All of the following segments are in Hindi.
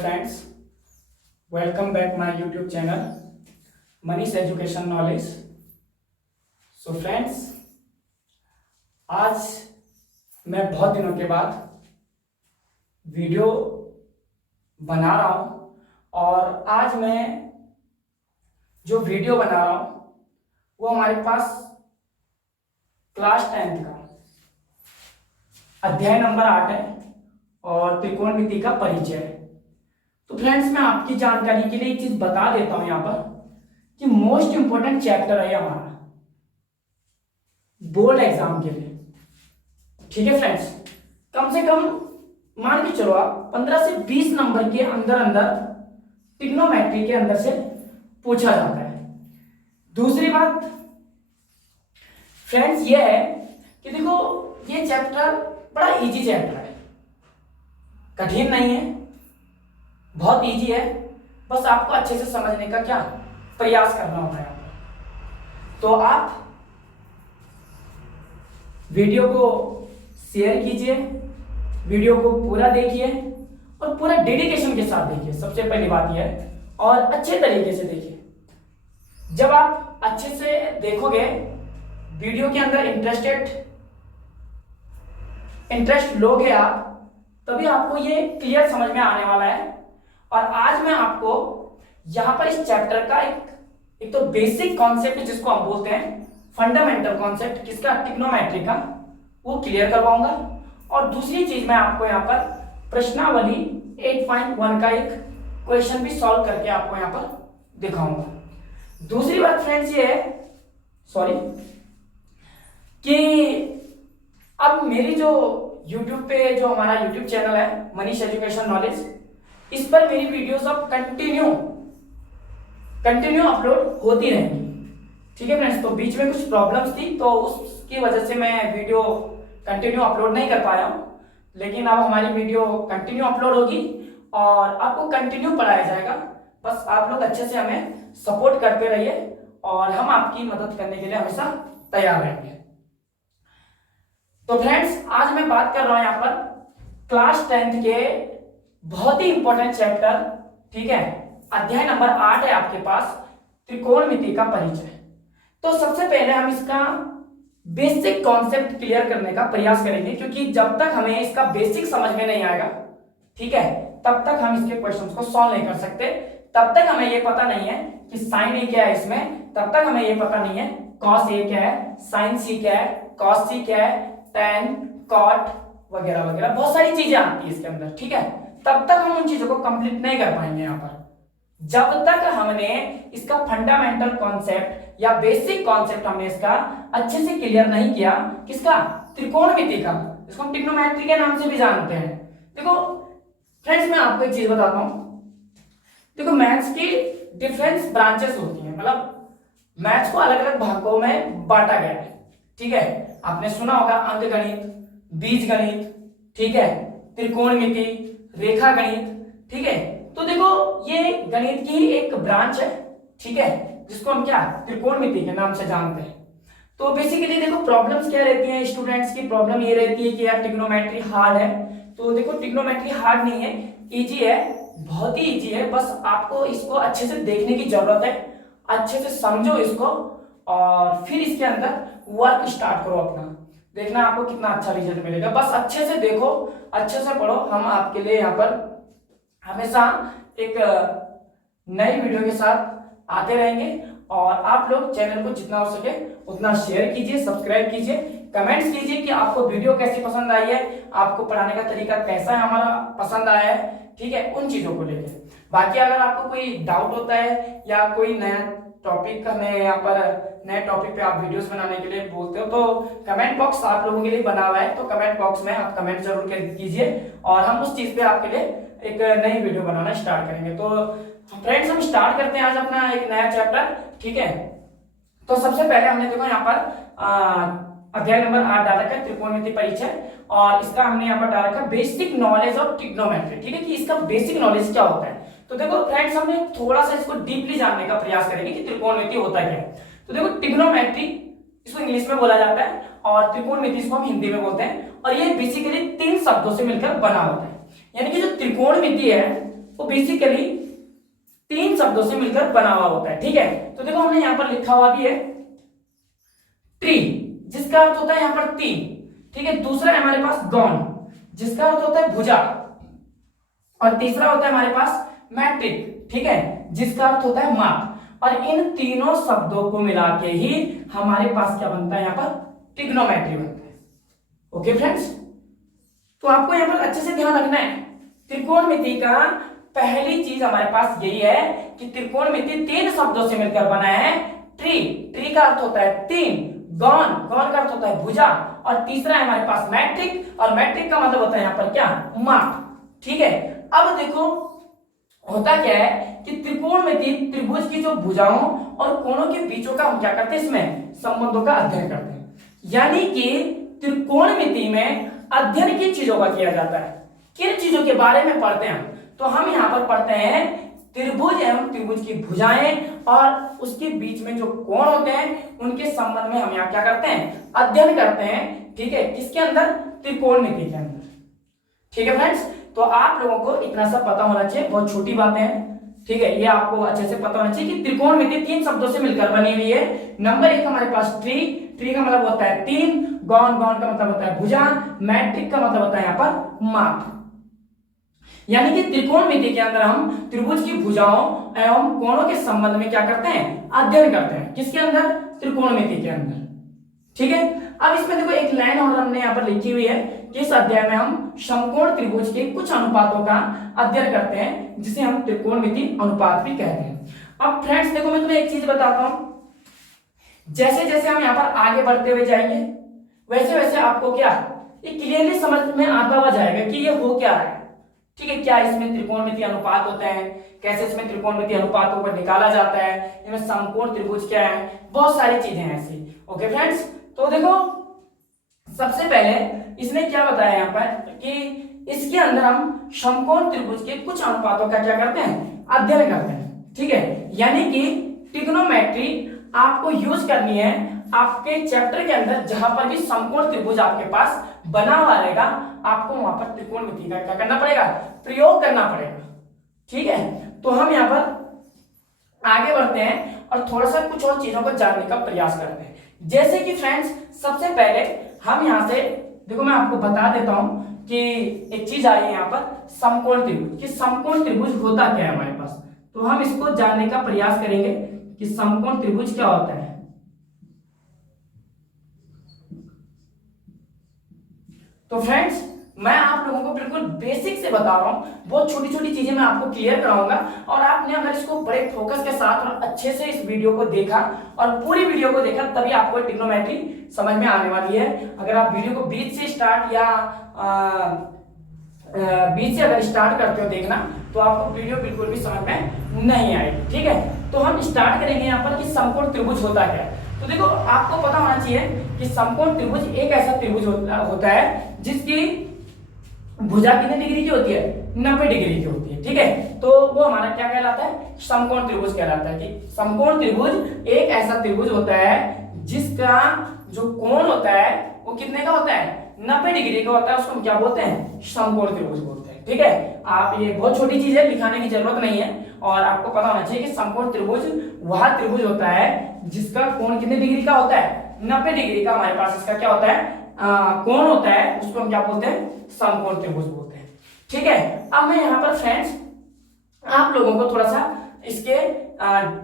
friends, welcome back my YouTube channel Manish Education Knowledge. So friends, आज मैं बहुत दिनों के बाद वीडियो बना रहा हूँ और आज मैं जो वीडियो बना रहा हूँ वो हमारे पास क्लास 10th का अध्याय नंबर 8 है और त्रिकोणमिति का परिचय है। तो फ्रेंड्स, मैं आपकी जानकारी के लिए एक चीज बता देता हूं यहां पर कि मोस्ट इंपोर्टेंट चैप्टर है हमारा बोर्ड एग्जाम के लिए। ठीक है फ्रेंड्स, कम से कम मान के चलो आप 15 से 20 नंबर के अंदर अंदर ट्रिग्नोमेट्री के अंदर से पूछा जाता है। दूसरी बात फ्रेंड्स ये है कि देखो, ये चैप्टर बड़ा इजी चैप्टर है, कठिन नहीं है, बहुत इजी है। बस आपको अच्छे से समझने का क्या प्रयास करना होता है। तो आप वीडियो को शेयर कीजिए, वीडियो को पूरा देखिए और पूरा डेडिकेशन के साथ देखिए। सबसे पहली बात यह है, और अच्छे तरीके से देखिए। जब आप अच्छे से देखोगे, वीडियो के अंदर इंटरेस्ट लोगे आप, तभी आपको ये क्लियर समझ में आने वाला है। और आज मैं आपको यहां पर इस चैप्टर का एक तो बेसिक कॉन्सेप्ट जिसको हम बोलते हैं फंडामेंटल कॉन्सेप्ट किसका, ट्रिग्नोमेट्री का, वो क्लियर करवाऊंगा। और दूसरी चीज मैं आपको यहां पर प्रश्नावली 8.1 का एक क्वेश्चन भी सॉल्व करके आपको यहां पर दिखाऊंगा। दूसरी बात फ्रेंड्स ये है, सॉरी, कि अब मेरी जो YouTube पे जो हमारा YouTube चैनल है मनीष एजुकेशन नॉलेज, इस पर मेरी वीडियोस अब कंटिन्यू अपलोड होती रहेंगी। ठीक है फ्रेंड्स, तो बीच में कुछ प्रॉब्लम्स थी तो उसकी वजह से मैं वीडियो कंटिन्यू अपलोड नहीं कर पाया हूं, लेकिन अब हमारी वीडियो कंटिन्यू अपलोड होगी और आपको कंटिन्यू पढ़ाया जाएगा। बस आप लोग अच्छे से हमें सपोर्ट करते रहिए और हम आपकी मदद करने के लिए हमेशा तैयार रहेंगे। तो फ्रेंड्स, आज मैं बात कर रहा हूं यहां पर क्लास 10th के बहुत ही इंपॉर्टेंट चैप्टर, ठीक है, अध्याय नंबर 8 है आपके पास, त्रिकोणमिति का परिचय। तो सबसे पहले हम इसका बेसिक कॉन्सेप्ट क्लियर करने का प्रयास करेंगे, क्योंकि जब तक हमें इसका बेसिक समझ में नहीं आएगा, ठीक है, तब तक हम इसके क्वेश्चंस को सॉल्व नहीं कर सकते। तब तक हमें ये पता नहीं है कि साइन ए क्या है इसमें, तब तक हमें ये पता नहीं है कॉस ए क्या है, साइन सी क्या है, कॉस सी क्या है, टेन, कॉट वगैरह वगैरह बहुत सारी चीजें आती है इसके अंदर। ठीक है, तब तक हम उन चीजों को कंप्लीट नहीं कर पाएंगे यहाँ पर, जब तक हमने इसका फंडामेंटल कॉन्सेप्ट या बेसिक कॉन्सेप्ट हमने इसका अच्छे से क्लियर नहीं किया। किसका, त्रिकोणमिति का, इसको हम ट्रिग्नोमेट्री के नाम से भी जानते हैं। देखो फ्रेंड्स, मैं आपको एक चीज बताता हूं। देखो, मैथ्स की डिफरेंट ब्रांचेस होती हैं, मतलब मैथ्स को अलग अलग भागों में बांटा गया है। ठीक है, आपने सुना होगा अंकगणित, बीजगणित, ठीक है, त्रिकोणमिति, रेखा गणित। ठीक है, तो देखो ये गणित की एक ब्रांच है, ठीक है, जिसको हम क्या त्रिकोणमिति के नाम से जानते हैं। तो बेसिकली देखो, प्रॉब्लम्स क्या रहती हैं स्टूडेंट्स की, प्रॉब्लम ये रहती है कि यार ट्रिग्नोमेट्री हार्ड है। तो देखो, ट्रिग्नोमेट्री हार्ड नहीं है, इजी है, बहुत ही इजी है। बस आपको इसको अच्छे से देखने की जरूरत है, अच्छे से समझो इसको और फिर इसके अंदर वर्क स्टार्ट करो अपना। देखना आपको कितना अच्छा रिजल्ट मिलेगा। बस अच्छे से देखो, अच्छे से पढ़ो। हम आपके लिए यहाँ पर हमेशा एक नई वीडियो के साथ आते रहेंगे और आप लोग चैनल को जितना हो सके उतना शेयर कीजिए, सब्सक्राइब कीजिए, कमेंट्स कीजिए कि आपको वीडियो कैसी पसंद आई है, आपको पढ़ाने का तरीका कैसा है हमारा पसंद आया है। ठीक है, उन चीजों को लेकर। बाकी अगर आपको कोई डाउट होता है या कोई नया टॉपिक हमें यहाँ पर नए टॉपिक पे आप वीडियोस बनाने के लिए बोलते हो, तो कमेंट बॉक्स आप लोगों के लिए बना हुआ है। तो कमेंट बॉक्स में आप कमेंट जरूर कीजिए और हम उस चीज पे आपके लिए एक नई वीडियो बनाना स्टार्ट करेंगे। तो फ्रेंड्स, हम स्टार्ट करते हैं आज अपना एक नया चैप्टर। ठीक है, तो सबसे पहले हमने देखो यहाँ पर अध्याय नंबर 8 डाल रखा है, त्रिकोणमिति परिचय, और इसका हमने यहाँ पर डाल रखा है बेसिक नॉलेज ऑफ ट्रिग्नोमेट्री। ठीक है, कि इसका बेसिक नॉलेज क्या होता है। तो देखो फ्रेंड्स, हमने थोड़ा सा इसको डीपली जानने का प्रयास करेंगे कि त्रिकोणमिति होता क्या है। तो देखो, ट्रिग्नोमेट्री इसको इंग्लिश में बोला जाता है और त्रिकोणमिति इसको हम हिंदी में बोलते हैं, और ये बेसिकली 3 शब्दों से मिलकर बना होता है। यानी कि जो त्रिकोणमिति है वो बेसिकली 3 शब्दों से मिलकर बना हुआ होता है। ठीक है, तो देखो हमने यहां पर लिखा हुआ भी है ट्री, जिसका अर्थ होता है यहां पर 3। ठीक है, दूसरा है हमारे पास गॉन, जिसका अर्थ होता है भुजा, और तीसरा होता है हमारे पास मैट्रिक। ठीक है, जिसका अर्थ होता है माप। और इन तीनों शब्दों को मिला के ही हमारे पास क्या बनता है, यहां पर ट्रिग्नोमेट्री बनता है। ओके फ्रेंड्स, तो आपको यहां पर अच्छे से ध्यान रखना है, त्रिकोणमिति का पहली चीज हमारे पास यही है कि त्रिकोणमिति 3 शब्दों से मिलकर बना है। ट्री, ट्री का अर्थ होता है 3, गॉन, गॉन का अर्थ होता है भुजा, और तीसरा है हमारे पास मैट्रिक, और मैट्रिक का मतलब होता है यहां पर क्या, माप। ठीक है, अब देखो होता क्या है कि त्रिकोणमिति त्रिभुज की जो भुजाओं और कोणों के बीचों का हम क्या करते हैं, इसमें संबंधों का अध्ययन करते हैं। यानी कि त्रिकोणमिति में अध्ययन किन चीजों का किया जाता है, किन चीजों के बारे में पढ़ते हैं, तो हम यहाँ पर पढ़ते हैं त्रिभुज एवं त्रिभुज की भुजाएं और उसके बीच में जो कोण होते हैं उनके संबंध में हम यहाँ क्या करते हैं, अध्ययन करते हैं। ठीक है, किसके अंदर, त्रिकोणमिति के अंदर। ठीक है फ्रेंड्स, तो आप लोगों को इतना सब पता होना चाहिए, बहुत छोटी बातें हैं। ठीक है, ये आपको अच्छे से पता होना चाहिए कि त्रिकोणमिति 3 शब्दों से मिलकर बनी हुई है। नंबर 1 हमारे पास ट्री, ट्री का मतलब होता है 3, गॉन, गॉन का मतलब होता है भुजा, मैट्रिक का मतलब होता है यहाँ पर माप। यानी कि त्रिकोणमिति के अंदर हम त्रिभुज की भुजाओं एवं कोणों के संबंध में क्या करते हैं, अध्ययन करते हैं। किसके अंदर, त्रिकोणमिति के अंदर। ठीक है, अब इसमें देखो एक लाइन और हमने यहाँ पर लिखी हुई है कि इस अध्याय में हम समकोण त्रिभुज के कुछ अनुपातों का अध्ययन करते हैं, जिसे हम त्रिकोणमिति अनुपात भी कहते हैं। अब फ्रेंड्स देखो, मैं तुम्हें एक चीज बताता हूं, जैसे जैसे हम यहाँ पर आगे बढ़ते हुए जाएंगे वैसे वैसे आपको क्या, ये क्लियरली समझ में आता हुआ जाएगा कि ये हो क्या रहा है। ठीक है, क्या इसमें त्रिकोणमिति अनुपात होते हैं, कैसे इसमें त्रिकोणमिति अनुपातों को निकाला जाता है, इनमें समकोण त्रिभुज क्या है, बहुत सारी चीजें हैं ऐसी। ओके फ्रेंड्स, तो देखो सबसे पहले इसने क्या बताया यहाँ पर कि इसके अंदर हम समकोण त्रिभुज के कुछ अनुपातों का क्या करते हैं, अध्ययन करते हैं। ठीक है, यानी कि ट्रिग्नोमेट्री आपको यूज करनी है आपके चैप्टर के अंदर, जहां पर भी समकोण त्रिभुज आपके पास बना हुआ रहेगा, आपको वहां पर त्रिकोणमिति का क्या करना पड़ेगा, प्रयोग करना पड़ेगा। ठीक है, तो हम यहाँ पर आगे बढ़ते हैं और थोड़ा सा कुछ और चीजों को जानने का प्रयास करते हैं। जैसे कि फ्रेंड्स सबसे पहले हम यहाँ से देखो, मैं आपको बता देता हूं कि एक चीज आई है यहाँ पर समकोण त्रिभुज, कि समकोण त्रिभुज होता क्या है हमारे पास, तो हम इसको जानने का प्रयास करेंगे कि समकोण त्रिभुज क्या होता है। तो फ्रेंड्स मैं आप लोगों को बिल्कुल बेसिक से बता रहा हूं, बहुत छोटी छोटी चीजें मैं आपको क्लियर कराऊंगा, और आपने अगर इसको बड़े फोकस के साथ और अच्छे से इस वीडियो को देखा और पूरी वीडियो को देखा, तभी आपको ट्रिग्नोमेट्री समझ में आने वाली है। अगर आप वीडियो को बीच से स्टार्ट या बीच से अगर स्टार्ट करते हो देखना, तो आपको वीडियो बिल्कुल भी समझ में नहीं आएगी। ठीक है, तो हम स्टार्ट करेंगे यहाँ पर कि समकोण त्रिभुज होता क्या है। तो देखो आपको पता होना चाहिए कि समकोण त्रिभुज एक ऐसा त्रिभुज होता है जिसकी भुजा कितने डिग्री की होती है, 90 डिग्री की होती है। ठीक है, तो वो हमारा क्या कहलाता है, समकोण त्रिभुज कहलाता है। कि समकोण त्रिभुज एक ऐसा त्रिभुज होता है जिसका जो कोण होता है वो कितने का होता है, 90 डिग्री का होता है, उसको हम क्या बोलते हैं, समकोण त्रिभुज बोलते हैं। ठीक है, आप ये बहुत छोटी चीज है, लिखाने की जरूरत नहीं है, और आपको पता होना चाहिए कि समकोण त्रिभुज वह त्रिभुज होता है जिसका कोण कितने डिग्री का होता है, 90 डिग्री का हमारे पास इसका क्या होता है, कोण होता है, उसको हम क्या बोलते हैं, समकोण त्रिभुज बोलते हैं। ठीक है, अब मैं यहाँ पर फ्रेंड्स आप लोगों को थोड़ा सा इसके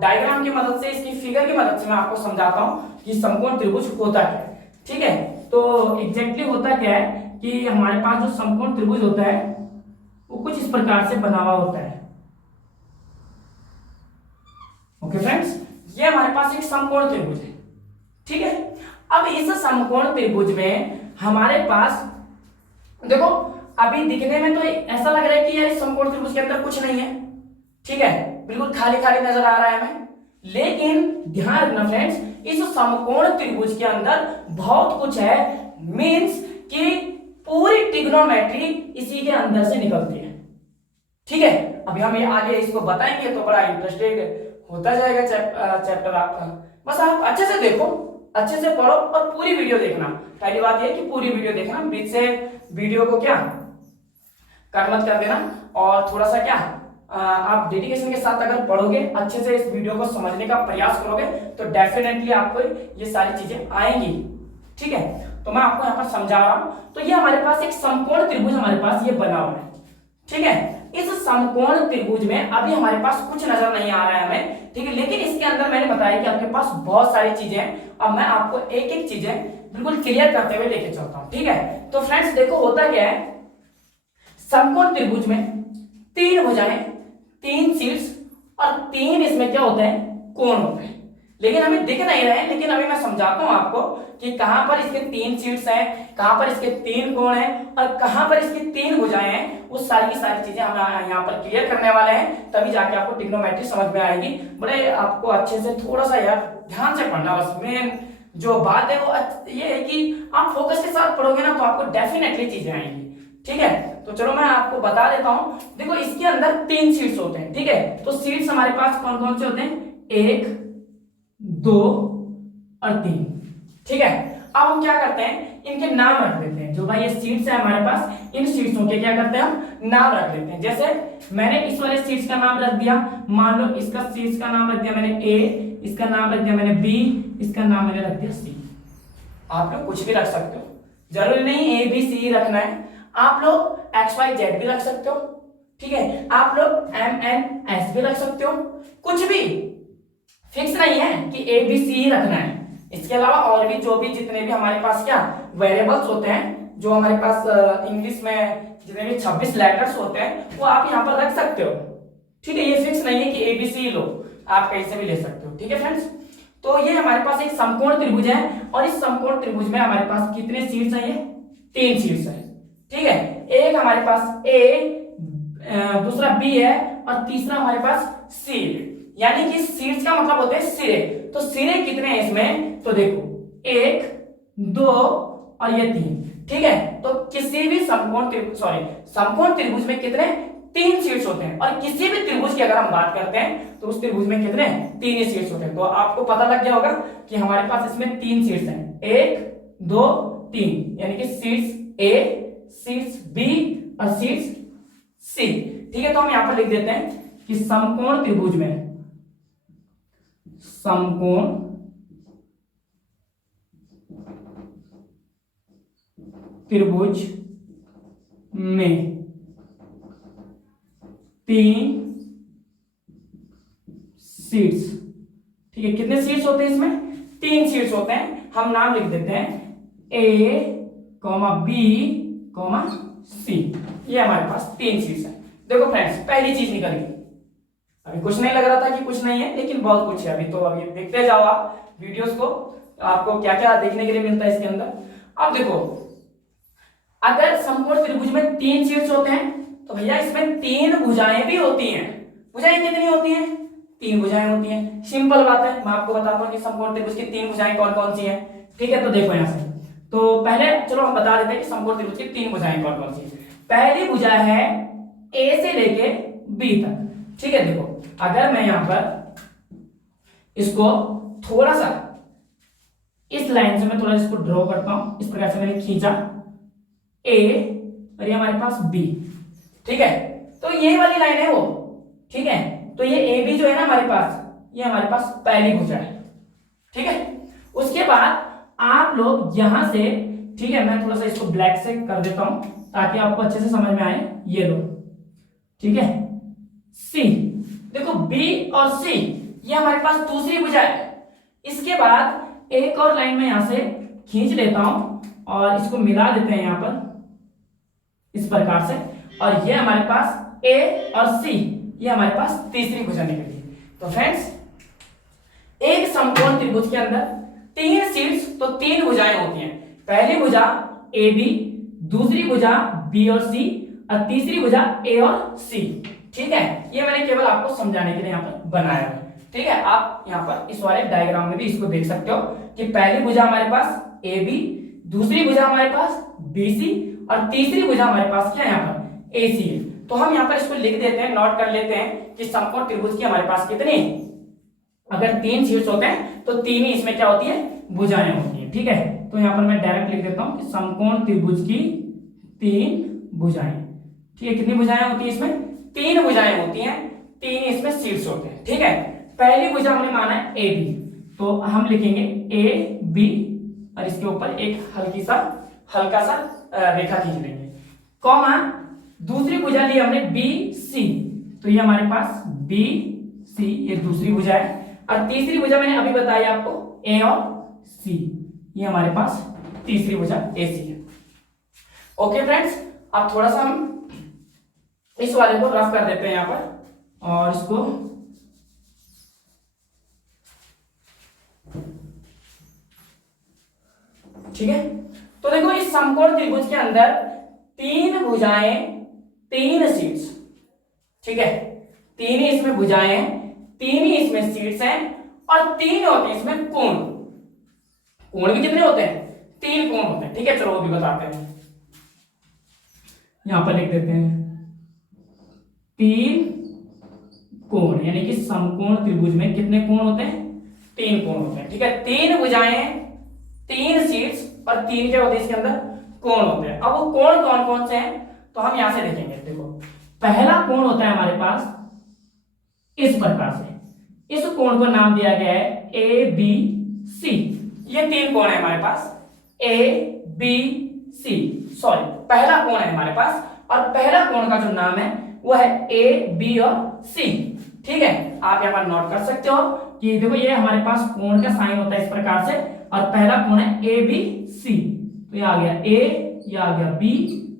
डायग्राम की मदद से, इसकी फिगर की मदद से मैं आपको समझाता हूँ कि समकोण त्रिभुज होता क्या है। ठीक है, तो एग्जैक्टली होता क्या है कि हमारे पास जो समकोण त्रिभुज होता है वो कुछ इस प्रकार से बना हुआ होता है। ओके फ्रेंड्स, ये हमारे पास एक समकोण त्रिभुज है। ठीक है, अब इस समकोण त्रिभुज में हमारे पास देखो, अभी दिखने में तो ऐसा लग रहा है कि यार इस समकोण त्रिभुज के अंदर कुछ नहीं है। ठीक है, बिल्कुल खाली खाली नजर आ रहा है हमें, लेकिन ध्यान रखना फ्रेंड्स, इस समकोण त्रिभुज के अंदर बहुत कुछ है, मींस कि पूरी ट्रिग्नोमेट्री इसी के अंदर से निकलती है। ठीक है, अभी हम ये आगे इसको बताएंगे तो बड़ा इंटरेस्टेड होता जाएगा चैप्टर आपका। बस आप अच्छे से देखो, अच्छे से पढ़ो और पूरी वीडियो देखना। पहली बात यह कि पूरी वीडियो देखना, बीच से वीडियो को क्या कट मत कर देना, और थोड़ा सा क्या आप डेडिकेशन के साथ अगर पढ़ोगे, अच्छे से इस वीडियो को समझने का प्रयास करोगे तो डेफिनेटली आपको ये सारी चीजें आएंगी। ठीक है, तो मैं आपको यहाँ पर समझा रहा हूं। तो ये हमारे पास एक समकोण त्रिभुज हमारे पास ये बना हुआ है। ठीक है, इस समकोण त्रिभुज में अभी हमारे पास कुछ नजर नहीं आ रहा है हमें, ठीक है, लेकिन इसके अंदर मैंने बताया कि आपके पास बहुत सारी चीजें हैं। अब मैं आपको एक एक चीजें बिल्कुल क्लियर करते हुए लेके चलता हूं। ठीक है, तो फ्रेंड्स देखो होता क्या है, समकोण त्रिभुज में 3 भुजाएं, 3 शीर्ष और 3 इसमें क्या होते हैं, कोण होते हैं, लेकिन हमें दिख नहीं रहे हैं। लेकिन अभी मैं समझाता हूं आपको कि कहां पर इसके 3 शीर्ष हैं, कहां पर इसके 3 कोण हैं और कहां पर इसकी 3 भुजाएं हैं। वो सारी की सारी चीजें हम यहाँ पर क्लियर करने वाले हैं, तभी जाके आपको ट्रिग्नोमेट्री समझ में आएगी। बड़े आपको अच्छे से थोड़ा सा यार ध्यान से पढ़ना, बस मेन जो बात है वो ये है कि आप फोकस के साथ पढ़ोगे ना तो आपको डेफिनेटली चीजें आएंगी। ठीक है, तो चलो मैं आपको बता देता हूं। देखो इसके अंदर 3 शीर्ष होते हैं। ठीक है, तो शीर्ष हमारे पास कौन कौन से होते हैं, 1, 2 और 3। ठीक है, अब हम क्या करते हैं, इनके नाम रख देते हैं। जो भाई ये शीर्ष है हमारे पास, इन शीर्षों के क्या करते हैं, हम नाम रख देते हैं। जैसे मैंने इस वाले शीर्ष का नाम रख दिया, मान लो इसका शीर्ष का नाम रख दिया मैंने A, इसका नाम रख दिया मैंने B, इसका नाम मैंने रख दिया C। आप लोग कुछ भी रख सकते हो, जरूरी नहीं A B C रखना है, आप लोग XYZ भी रख सकते हो। ठीक है, आप लोग MNS भी रख सकते हो, कुछ भी फिक्स नहीं है कि ABC ही रखना है। इसके अलावा और भी जो भी जितने भी हमारे पास क्या वेरिएबल्स होते हैं, जो हमारे पास इंग्लिश में जितने भी 26 लेटर्स होते हैं वो आप यहाँ पर रख सकते हो। ठीक है, ये फिक्स नहीं है कि ABC लो, आप कहीं से भी ले सकते हो। ठीक है फ्रेंड्स, तो ये हमारे पास एक समकोण त्रिभुज है और इस समकोण त्रिभुज में हमारे पास कितने शीर्ष हैं, ये 3 शीर्ष है। ठीक है, एक हमारे पास A, दूसरा B है और तीसरा हमारे पास C है। यानी कि शीर्ष का मतलब होते हैं सिरे। तो सिरे कितने हैं इसमें, तो देखो 1, 2 और ये 3। ठीक है, तो किसी भी समकोण त्रिभुज में कितने, 3 शीर्ष होते हैं। और किसी भी त्रिभुज की अगर हम बात करते हैं तो उस त्रिभुज में कितने, 3 ही शीर्ष होते हैं। तो आपको पता लग गया होगा कि हमारे पास इसमें 3 शीर्ष हैं, 1, 2, 3, यानी कि शीर्ष A, शीर्ष B और शीर्ष C। ठीक है, तो हम यहां पर लिख देते हैं कि समकोण त्रिभुज में, समकोण त्रिभुज में 3 शीर्ष। ठीक है, कितने शीर्ष होते हैं इसमें, 3 शीर्ष होते हैं। हम नाम लिख देते हैं A, B, C। ये हमारे पास 3 शीर्ष है। देखो फ्रेंड्स, पहली चीज निकल गई। अभी कुछ नहीं लग रहा था कि कुछ नहीं है, लेकिन बहुत कुछ है अभी। तो अभी देखते जाओ आप वीडियोस को, आपको क्या क्या देखने के लिए मिलता है इसके अंदर। अब देखो, अगर समकोण त्रिभुज में 3 शीर्ष होते हैं तो भैया इसमें 3 भुजाएं भी होती हैं। भुजाएं कितनी होती हैं, 3 भुजाएं होती हैं। सिंपल बात है, मैं आपको बताता हूं कि समकोण त्रिभुज की 3 भुजाएं कौन कौन सी हैं। ठीक है, तो देखो यहां से, तो पहले चलो हम बता देते हैं कि समकोण त्रिभुज की 3 भुजाएं कौन कौन सी है। पहली भुजा है A से लेके B तक। ठीक है, देखो अगर मैं यहां पर इसको थोड़ा सा इस लाइन से मैं थोड़ा इसको ड्रॉ करता हूं, इस प्रकार से मैंने खींचा A और ये हमारे पास B। ठीक है, तो ये वाली लाइन है वो। ठीक है, तो ये AB जो है ना हमारे पास, ये हमारे पास पहली भुजा है। ठीक है, उसके बाद आप लोग यहां से, ठीक है, मैं थोड़ा सा इसको ब्लैक से कर देता हूं ताकि आपको अच्छे से समझ में आए। ये लो, ठीक है, C, देखो B और C ये हमारे पास दूसरी भुजा है। इसके बाद एक और लाइन में यहां से खींच लेता हूं और इसको मिला देते हैं यहां पर इस प्रकार से, और ये हमारे पास A और C ये हमारे पास तीसरी भुजा निकली। तो फ्रेंड्स, एक समकोण त्रिभुज के अंदर 3 शीर्ष तो 3 भुजाएं होती हैं। पहली भुजा AB, दूसरी भुजा B और C और तीसरी भुजा A और C। ठीक है, ये मैंने केवल आपको समझाने के लिए यहाँ पर बनाया है। ठीक है, आप यहाँ पर इस वाले डायग्राम में भी इसको देख सकते हो कि पहली भुजा हमारे पास AB, दूसरी भुजा हमारे पास BC और तीसरी भुजा हमारे पास क्या है यहाँ पर AC है। तो हम यहाँ पर इसको लिख देते हैं, नोट कर लेते हैं कि समकोण त्रिभुज की हमारे पास कितनी, अगर 3 शीर्ष होते हैं तो 3 ही इसमें क्या होती है, भुजाएं होती है। ठीक है, तो यहाँ पर मैं डायरेक्ट लिख देता हूँ कि समकोण त्रिभुज की 3 भुजाएं। ठीक है, कितनी भुजाएं होती है इसमें, तीन भुजाएं होती हैं, तीन इसमें शीर्ष होते हैं। ठीक है, पहली भुजा हमने माना है ए बी, तो हम लिखेंगे ए बी और इसके ऊपर एक हल्का सा रेखा खींच लेंगे, कॉमा दूसरी भुजा ली हमने बी सी, तो ये हमारे पास बी सी ये दूसरी भुजा है, और तीसरी भुजा मैंने अभी बताई आपको ए और सी, ये हमारे पास तीसरी भुजा ए सी है। ओके फ्रेंड्स, अब थोड़ा सा हम इस वाले को रफ कर देते हैं यहां पर और इसको ठीक है। तो देखो इस समकोण त्रिभुज के अंदर तीन भुजाएं, तीन शीर्ष, ठीक है, तीन ही इसमें भुजाएं हैं, तीन ही इसमें शीर्ष हैं और तीन होते हैं इसमें कोण। कोण भी कितने होते हैं? तीन कोण होते हैं। ठीक है, चलो वो भी बताते हैं, यहां पर लिख देते हैं तीन कोण, यानी कि समकोण त्रिभुज में कितने कोण होते हैं? तीन कोण होते हैं। ठीक है, तीन भुजाएं, तीन शीर्ष और तीन क्या होते हैं इसके अंदर? कोण होते हैं। अब वो कोण कौन कौन से हैं तो हम यहां से देखेंगे। देखो पहला कोण होता है हमारे पास इस प्रकार से, इस कोण को नाम दिया गया है ए बी सी। ये तीन कोण है हमारे पास, ए बी सी, सॉरी पहला कोण है हमारे पास, और पहला कोण का जो नाम है वो है ए बी और सी। ठीक है, आप यहां पर नोट कर सकते हो कि देखो ये हमारे पास कोण का साइन होता है इस प्रकार से, और पहला कोण है ए बी सी, तो ये आ गया ए, ये आ गया बी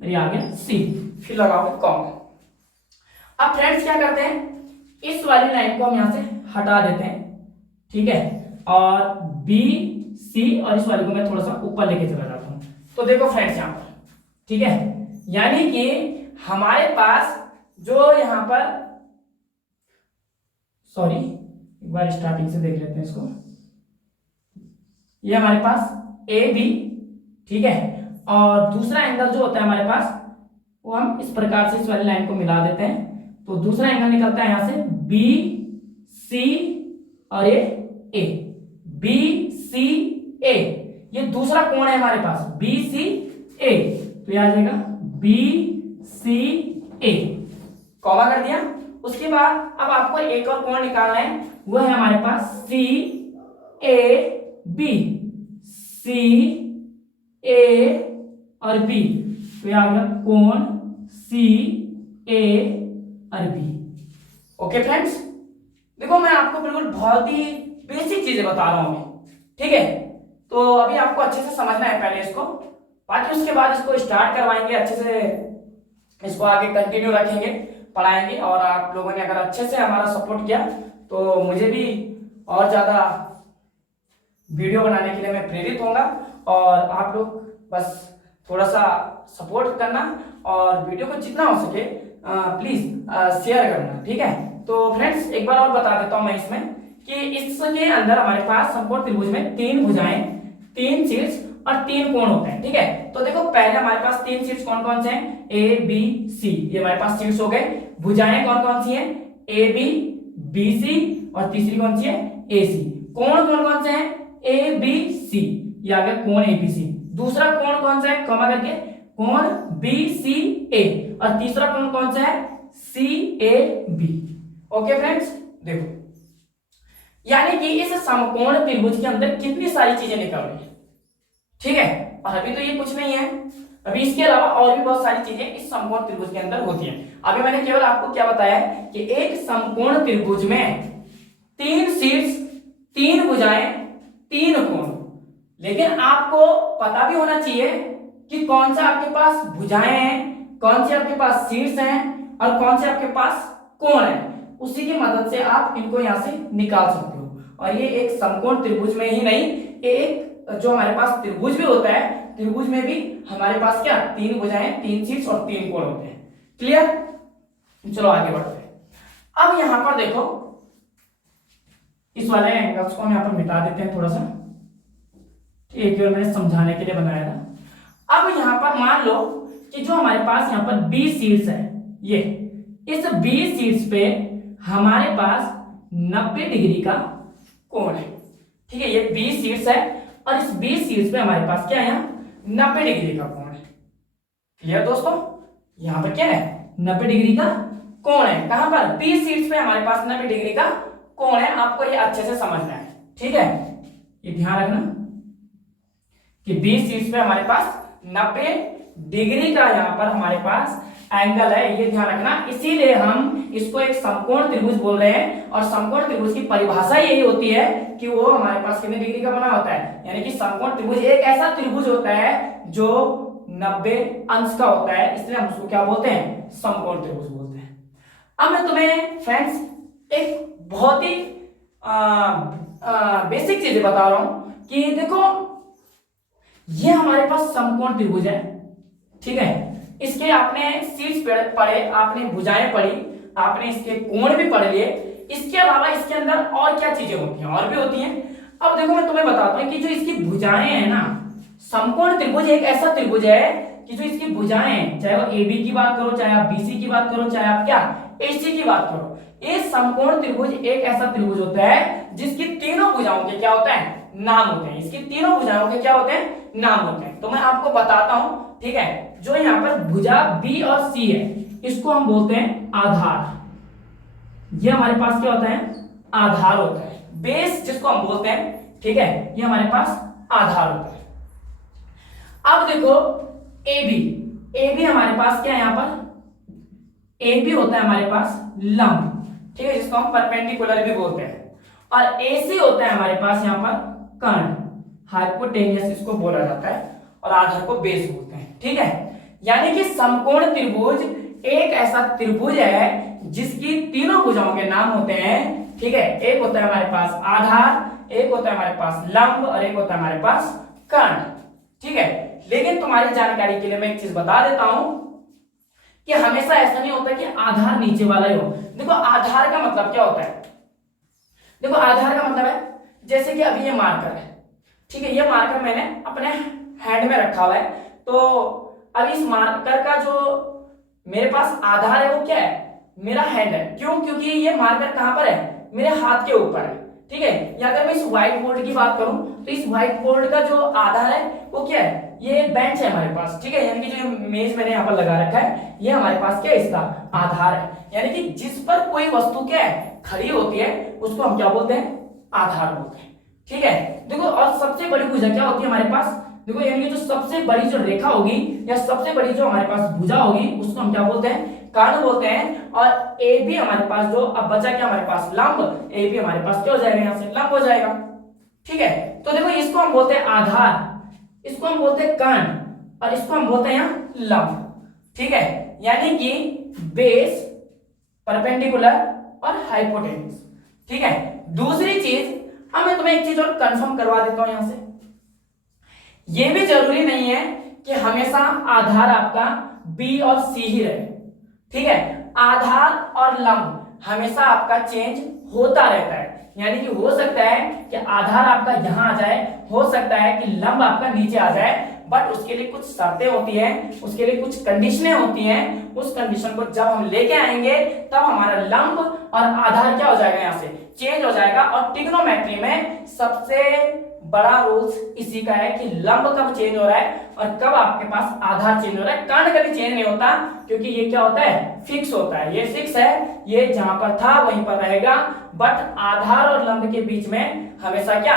और ये आ गया सी, फिर लगाओगे कॉमा। अब फ्रेंड्स क्या करते हैं, इस वाली लाइन को हम यहां से हटा देते हैं, ठीक है, और बी सी और इस वाले को मैं थोड़ा सा ऊपर लेके चला जाता हूं। तो देखो फ्रेंड्स यहां पर, ठीक है, यानी कि हमारे पास जो यहां पर, सॉरी एक बार स्टार्टिंग से देख लेते हैं इसको, ये हमारे पास ए बी, ठीक है, और दूसरा एंगल जो होता है हमारे पास वो हम इस प्रकार से इस वाली लाइन को मिला देते हैं, तो दूसरा एंगल निकलता है यहां से बी सी और ये ए, बी सी ए, ये दूसरा कोण है हमारे पास बी सी ए, तो यह आ जाएगा बी सी ए, कॉमा कर दिया। उसके बाद अब आपको एक और कोण निकालना है, वो है हमारे पास सी ए बी, सी ए और बी, तो यह आ गया कोण सी ए और बी। ओके फ्रेंड्स, देखो मैं आपको बिल्कुल बहुत ही बेसिक चीजें बता रहा हूं मैं, ठीक है, तो अभी आपको अच्छे से समझना है पहले इसको, बाकी उसके बाद इसको स्टार्ट करवाएंगे अच्छे से, इसको आगे कंटिन्यू रखेंगे, पढ़ाएंगे, और आप लोगों ने अगर अच्छे से हमारा सपोर्ट किया तो मुझे भी और ज्यादा वीडियो बनाने के लिए मैं प्रेरित होऊंगा, और आप लोग बस थोड़ा सा सपोर्ट करना और वीडियो को जितना हो सके प्लीज शेयर करना, ठीक है। तो फ्रेंड्स एक बार और बता देता हूं मैं इसमें कि इसके अंदर हमारे पास समकोण त्रिभुज में तीन भुजाएं, तीन शीर्ष और तीन कोण होते हैं, ठीक है। तो देखो पहले हमारे पास तीन शीर्ष कौन कौन से हैं? ए बी सी, ये हमारे पास शीर्ष हो गए। भुजाएं कौन कौन सी हैं? ए बी बी सी, और तीसरी कौन सी है? ए सी। कोण कौन कौन से हैं? ए बी सी, ये आ गया कोण ए बी सी। दूसरा कोण कौन सा है? कॉमा करके कोण बी सी ए, और तीसरा कोण कौन सा है? सी ए बी। ओके फ्रेंड्स, देखो यानी कि इस समकोण त्रिभुज के अंदर कितनी सारी चीजें निकल रही है, ठीक है। और अभी तो ये कुछ नहीं है, अभी इसके अलावा और भी बहुत सारी चीजें इस समकोण त्रिभुज के अंदर होती हैं। अभी मैंने केवल आपको क्या बताया है कि एक समकोण त्रिभुज में तीन शीर्ष, तीन भुजाएं, तीन कोण, लेकिन आपको पता भी होना चाहिए कि कौन सा आपके पास भुजाएं हैं, कौन से आपके पास शीर्ष हैं और कौन से आपके पास कोण है। उसी की मदद से आप इनको यहां से निकाल सकते हो। और ये एक समकोण त्रिभुज में ही नहीं, एक जो हमारे पास त्रिभुज भी होता है, त्रिभुज में भी हमारे पास क्या तीन भुजाएं, तीन शीर्ष और तीन कोण होते हैं। क्लियर? चलो आगे बढ़ते हैं। अब यहां पर देखो, इस वाले एंगल्स को हम यहां पर मिटा देते हैं थोड़ा सा, एक बार मैंने समझाने के लिए बनाया था। अब यहां पर मान लो कि जो हमारे पास यहां पर बी शीर्ष है, ये इस बी शीर्ष पे हमारे पास 90 डिग्री का कोण है, ठीक है। ये बी शीर्ष है और इस बी शीर्ष पे हमारे पास क्या है? 90 डिग्री का कोण है। क्लियर दोस्तों? यहां पर क्या है? 90 डिग्री का कोण है, कहां पर, बी सीट्स पे हमारे पास 90 डिग्री का कोण है। आपको ये अच्छे से समझना है, ठीक है, ये ध्यान रखना कि बी सीट्स पे हमारे पास 90 डिग्री का यहां पर हमारे पास एंगल है, ये ध्यान रखना। इसीलिए हम इसको एक समकोण त्रिभुज बोल रहे हैं, और समकोण त्रिभुज की परिभाषा यही होती है कि वो हमारे पास कितने डिग्री का बना होता है, यानी कि समकोण त्रिभुज एक ऐसा त्रिभुज होता है जो 90 अंश का होता है, इसलिए हम उसको क्या बोलते हैं, समकोण त्रिभुज बोलते हैं। अब मैं तुम्हें फ्रेंड्स एक बहुत ही बेसिक चीजें बता रहा हूं कि देखो ये हमारे पास समकोण त्रिभुज है, ठीक है, इसके आपने शीर्ष पढ़े, आपने भुजाएं पढ़ी, आपने इसके कोण भी पढ़ लिए, इसके अलावा इसके अंदर और क्या चीजें होती हैं, और भी होती हैं। अब देखो मैं तुम्हें बताता हूं कि जो इसकी भुजाएं हैं ना, समकोण त्रिभुज एक ऐसा त्रिभुज है कि जो इसकी भुजाएं, चाहे वो AB की बात करो, चाहे आप BC की बात करो, चाहे आप क्या AC की बात करो, ये समकोण त्रिभुज एक ऐसा त्रिभुज होता है जिसकी तीनों भुजाओं के क्या होता है, नाम होते हैं। इसकी तीनों भुजाओं के क्या होते हैं, नाम होते हैं। तो मैं आपको बताता हूं, ठीक है। जो यहाँ पर भुजा B और C है, इसको हम बोलते हैं आधार। ये हमारे पास क्या होता है, आधार होता है। बेस जिसको हम बोलते हैं, ठीक है, ये हमारे पास आधार होता है। अब देखो AB हमारे पास क्या है, यहाँ पर AB होता है हमारे पास लंब, ठीक है, जिसको हम परपेंडिकुलर भी बोलते हैं। और AC होता है हमारे पास यहाँ पर कर्ण, हाइपोटेनियस इसको बोला जाता है, और आधार को बेस बोलते हैं, ठीक है। यानी कि समकोण त्रिभुज एक ऐसा त्रिभुज है जिसकी तीनों भुजाओं के नाम होते हैं, ठीक है। एक होता है हमारे पास आधार, एक होता है हमारे पास लंब, और एक होता है हमारे पास कर्ण, ठीक है। लेकिन तुम्हारी जानकारी के लिए मैं एक चीज बता देता हूं कि हमेशा ऐसा नहीं होता कि आधार नीचे वाला ही हो। देखो आधार का मतलब क्या होता है, देखो आधार का मतलब है जैसे कि अभी ये मार्कर है, ठीक है, ये मार्कर मैंने अपने हैंड में रखा हुआ है, तो अब इस मार्कर का जो मेरे पास आधार है वो क्या है, मेरा हैंड है। क्यों, क्योंकि ये मार्कर कहां पर है, मेरे हाथ के ऊपर है, ठीक है। या अगर मैं इस व्हाइट बोर्ड की बात करूं तो इस व्हाइट बोर्ड का जो आधार है वो क्या है, ये बेंच है हमारे पास, ठीक है, यानी कि जो मेज मैंने यहाँ पर लगा रखा है, ये हमारे पास क्या है, इसका आधार है। यानी कि जिस पर कोई वस्तु क्या है, खड़ी होती है, उसको हम क्या बोलते हैं, आधार बोलते हैं, ठीक है। देखो और सबसे बड़ी भुजा क्या होती है हमारे पास, देखो यानी कि जो सबसे बड़ी जो रेखा होगी या सबसे बड़ी जो हमारे पास भुजा होगी उसको हम क्या बोलते हैं, कर्ण बोलते हैं। और AB हमारे पास जो अब बचा क्या हमारे पास, लंब, AB हमारे पास क्या हो जाएगा, यहां से लंब हो जाएगा, ठीक है। तो देखो इसको हम बोलते हैं आधार, इसको हम बोलते हैं कर्ण, और इसको हम बोलते हैं यहाँ लंब, ठीक है। यानी कि बेस, परपेंडिकुलर और हाइपोटेन्यूज, ठीक है। दूसरी चीज, अब मैं तुम्हें एक चीज और कंफर्म करवा देता हूं यहां से, यह भी जरूरी नहीं है कि हमेशा आधार आपका B और C ही रहे, ठीक है। आधार और लंब हमेशा आपका चेंज होता रहता है, यानी कि हो सकता है कि आधार आपका यहां आ जाए, हो सकता है कि लंब आपका नीचे आ जाए, बट उसके लिए कुछ शर्तें होती हैं, उसके लिए कुछ कंडीशनें होती हैं। उस कंडीशन को जब हम लेके आएंगे तब हमारा लंब और आधार क्या हो जाएगा, यहां से चेंज हो जाएगा। और ट्रिग्नोमेट्री में सबसे बड़ा रूल्स इसी का है कि लंब कब चेंज हो रहा है और कब आपके पास आधार चेंज हो रहा है। कर्ण कभी चेंज नहीं होता, क्योंकि ये क्या होता है, फिक्स होता है, ये फिक्स है, ये जहां पर था वहीं पर रहेगा। बट आधार और लंब के बीच में हमेशा क्या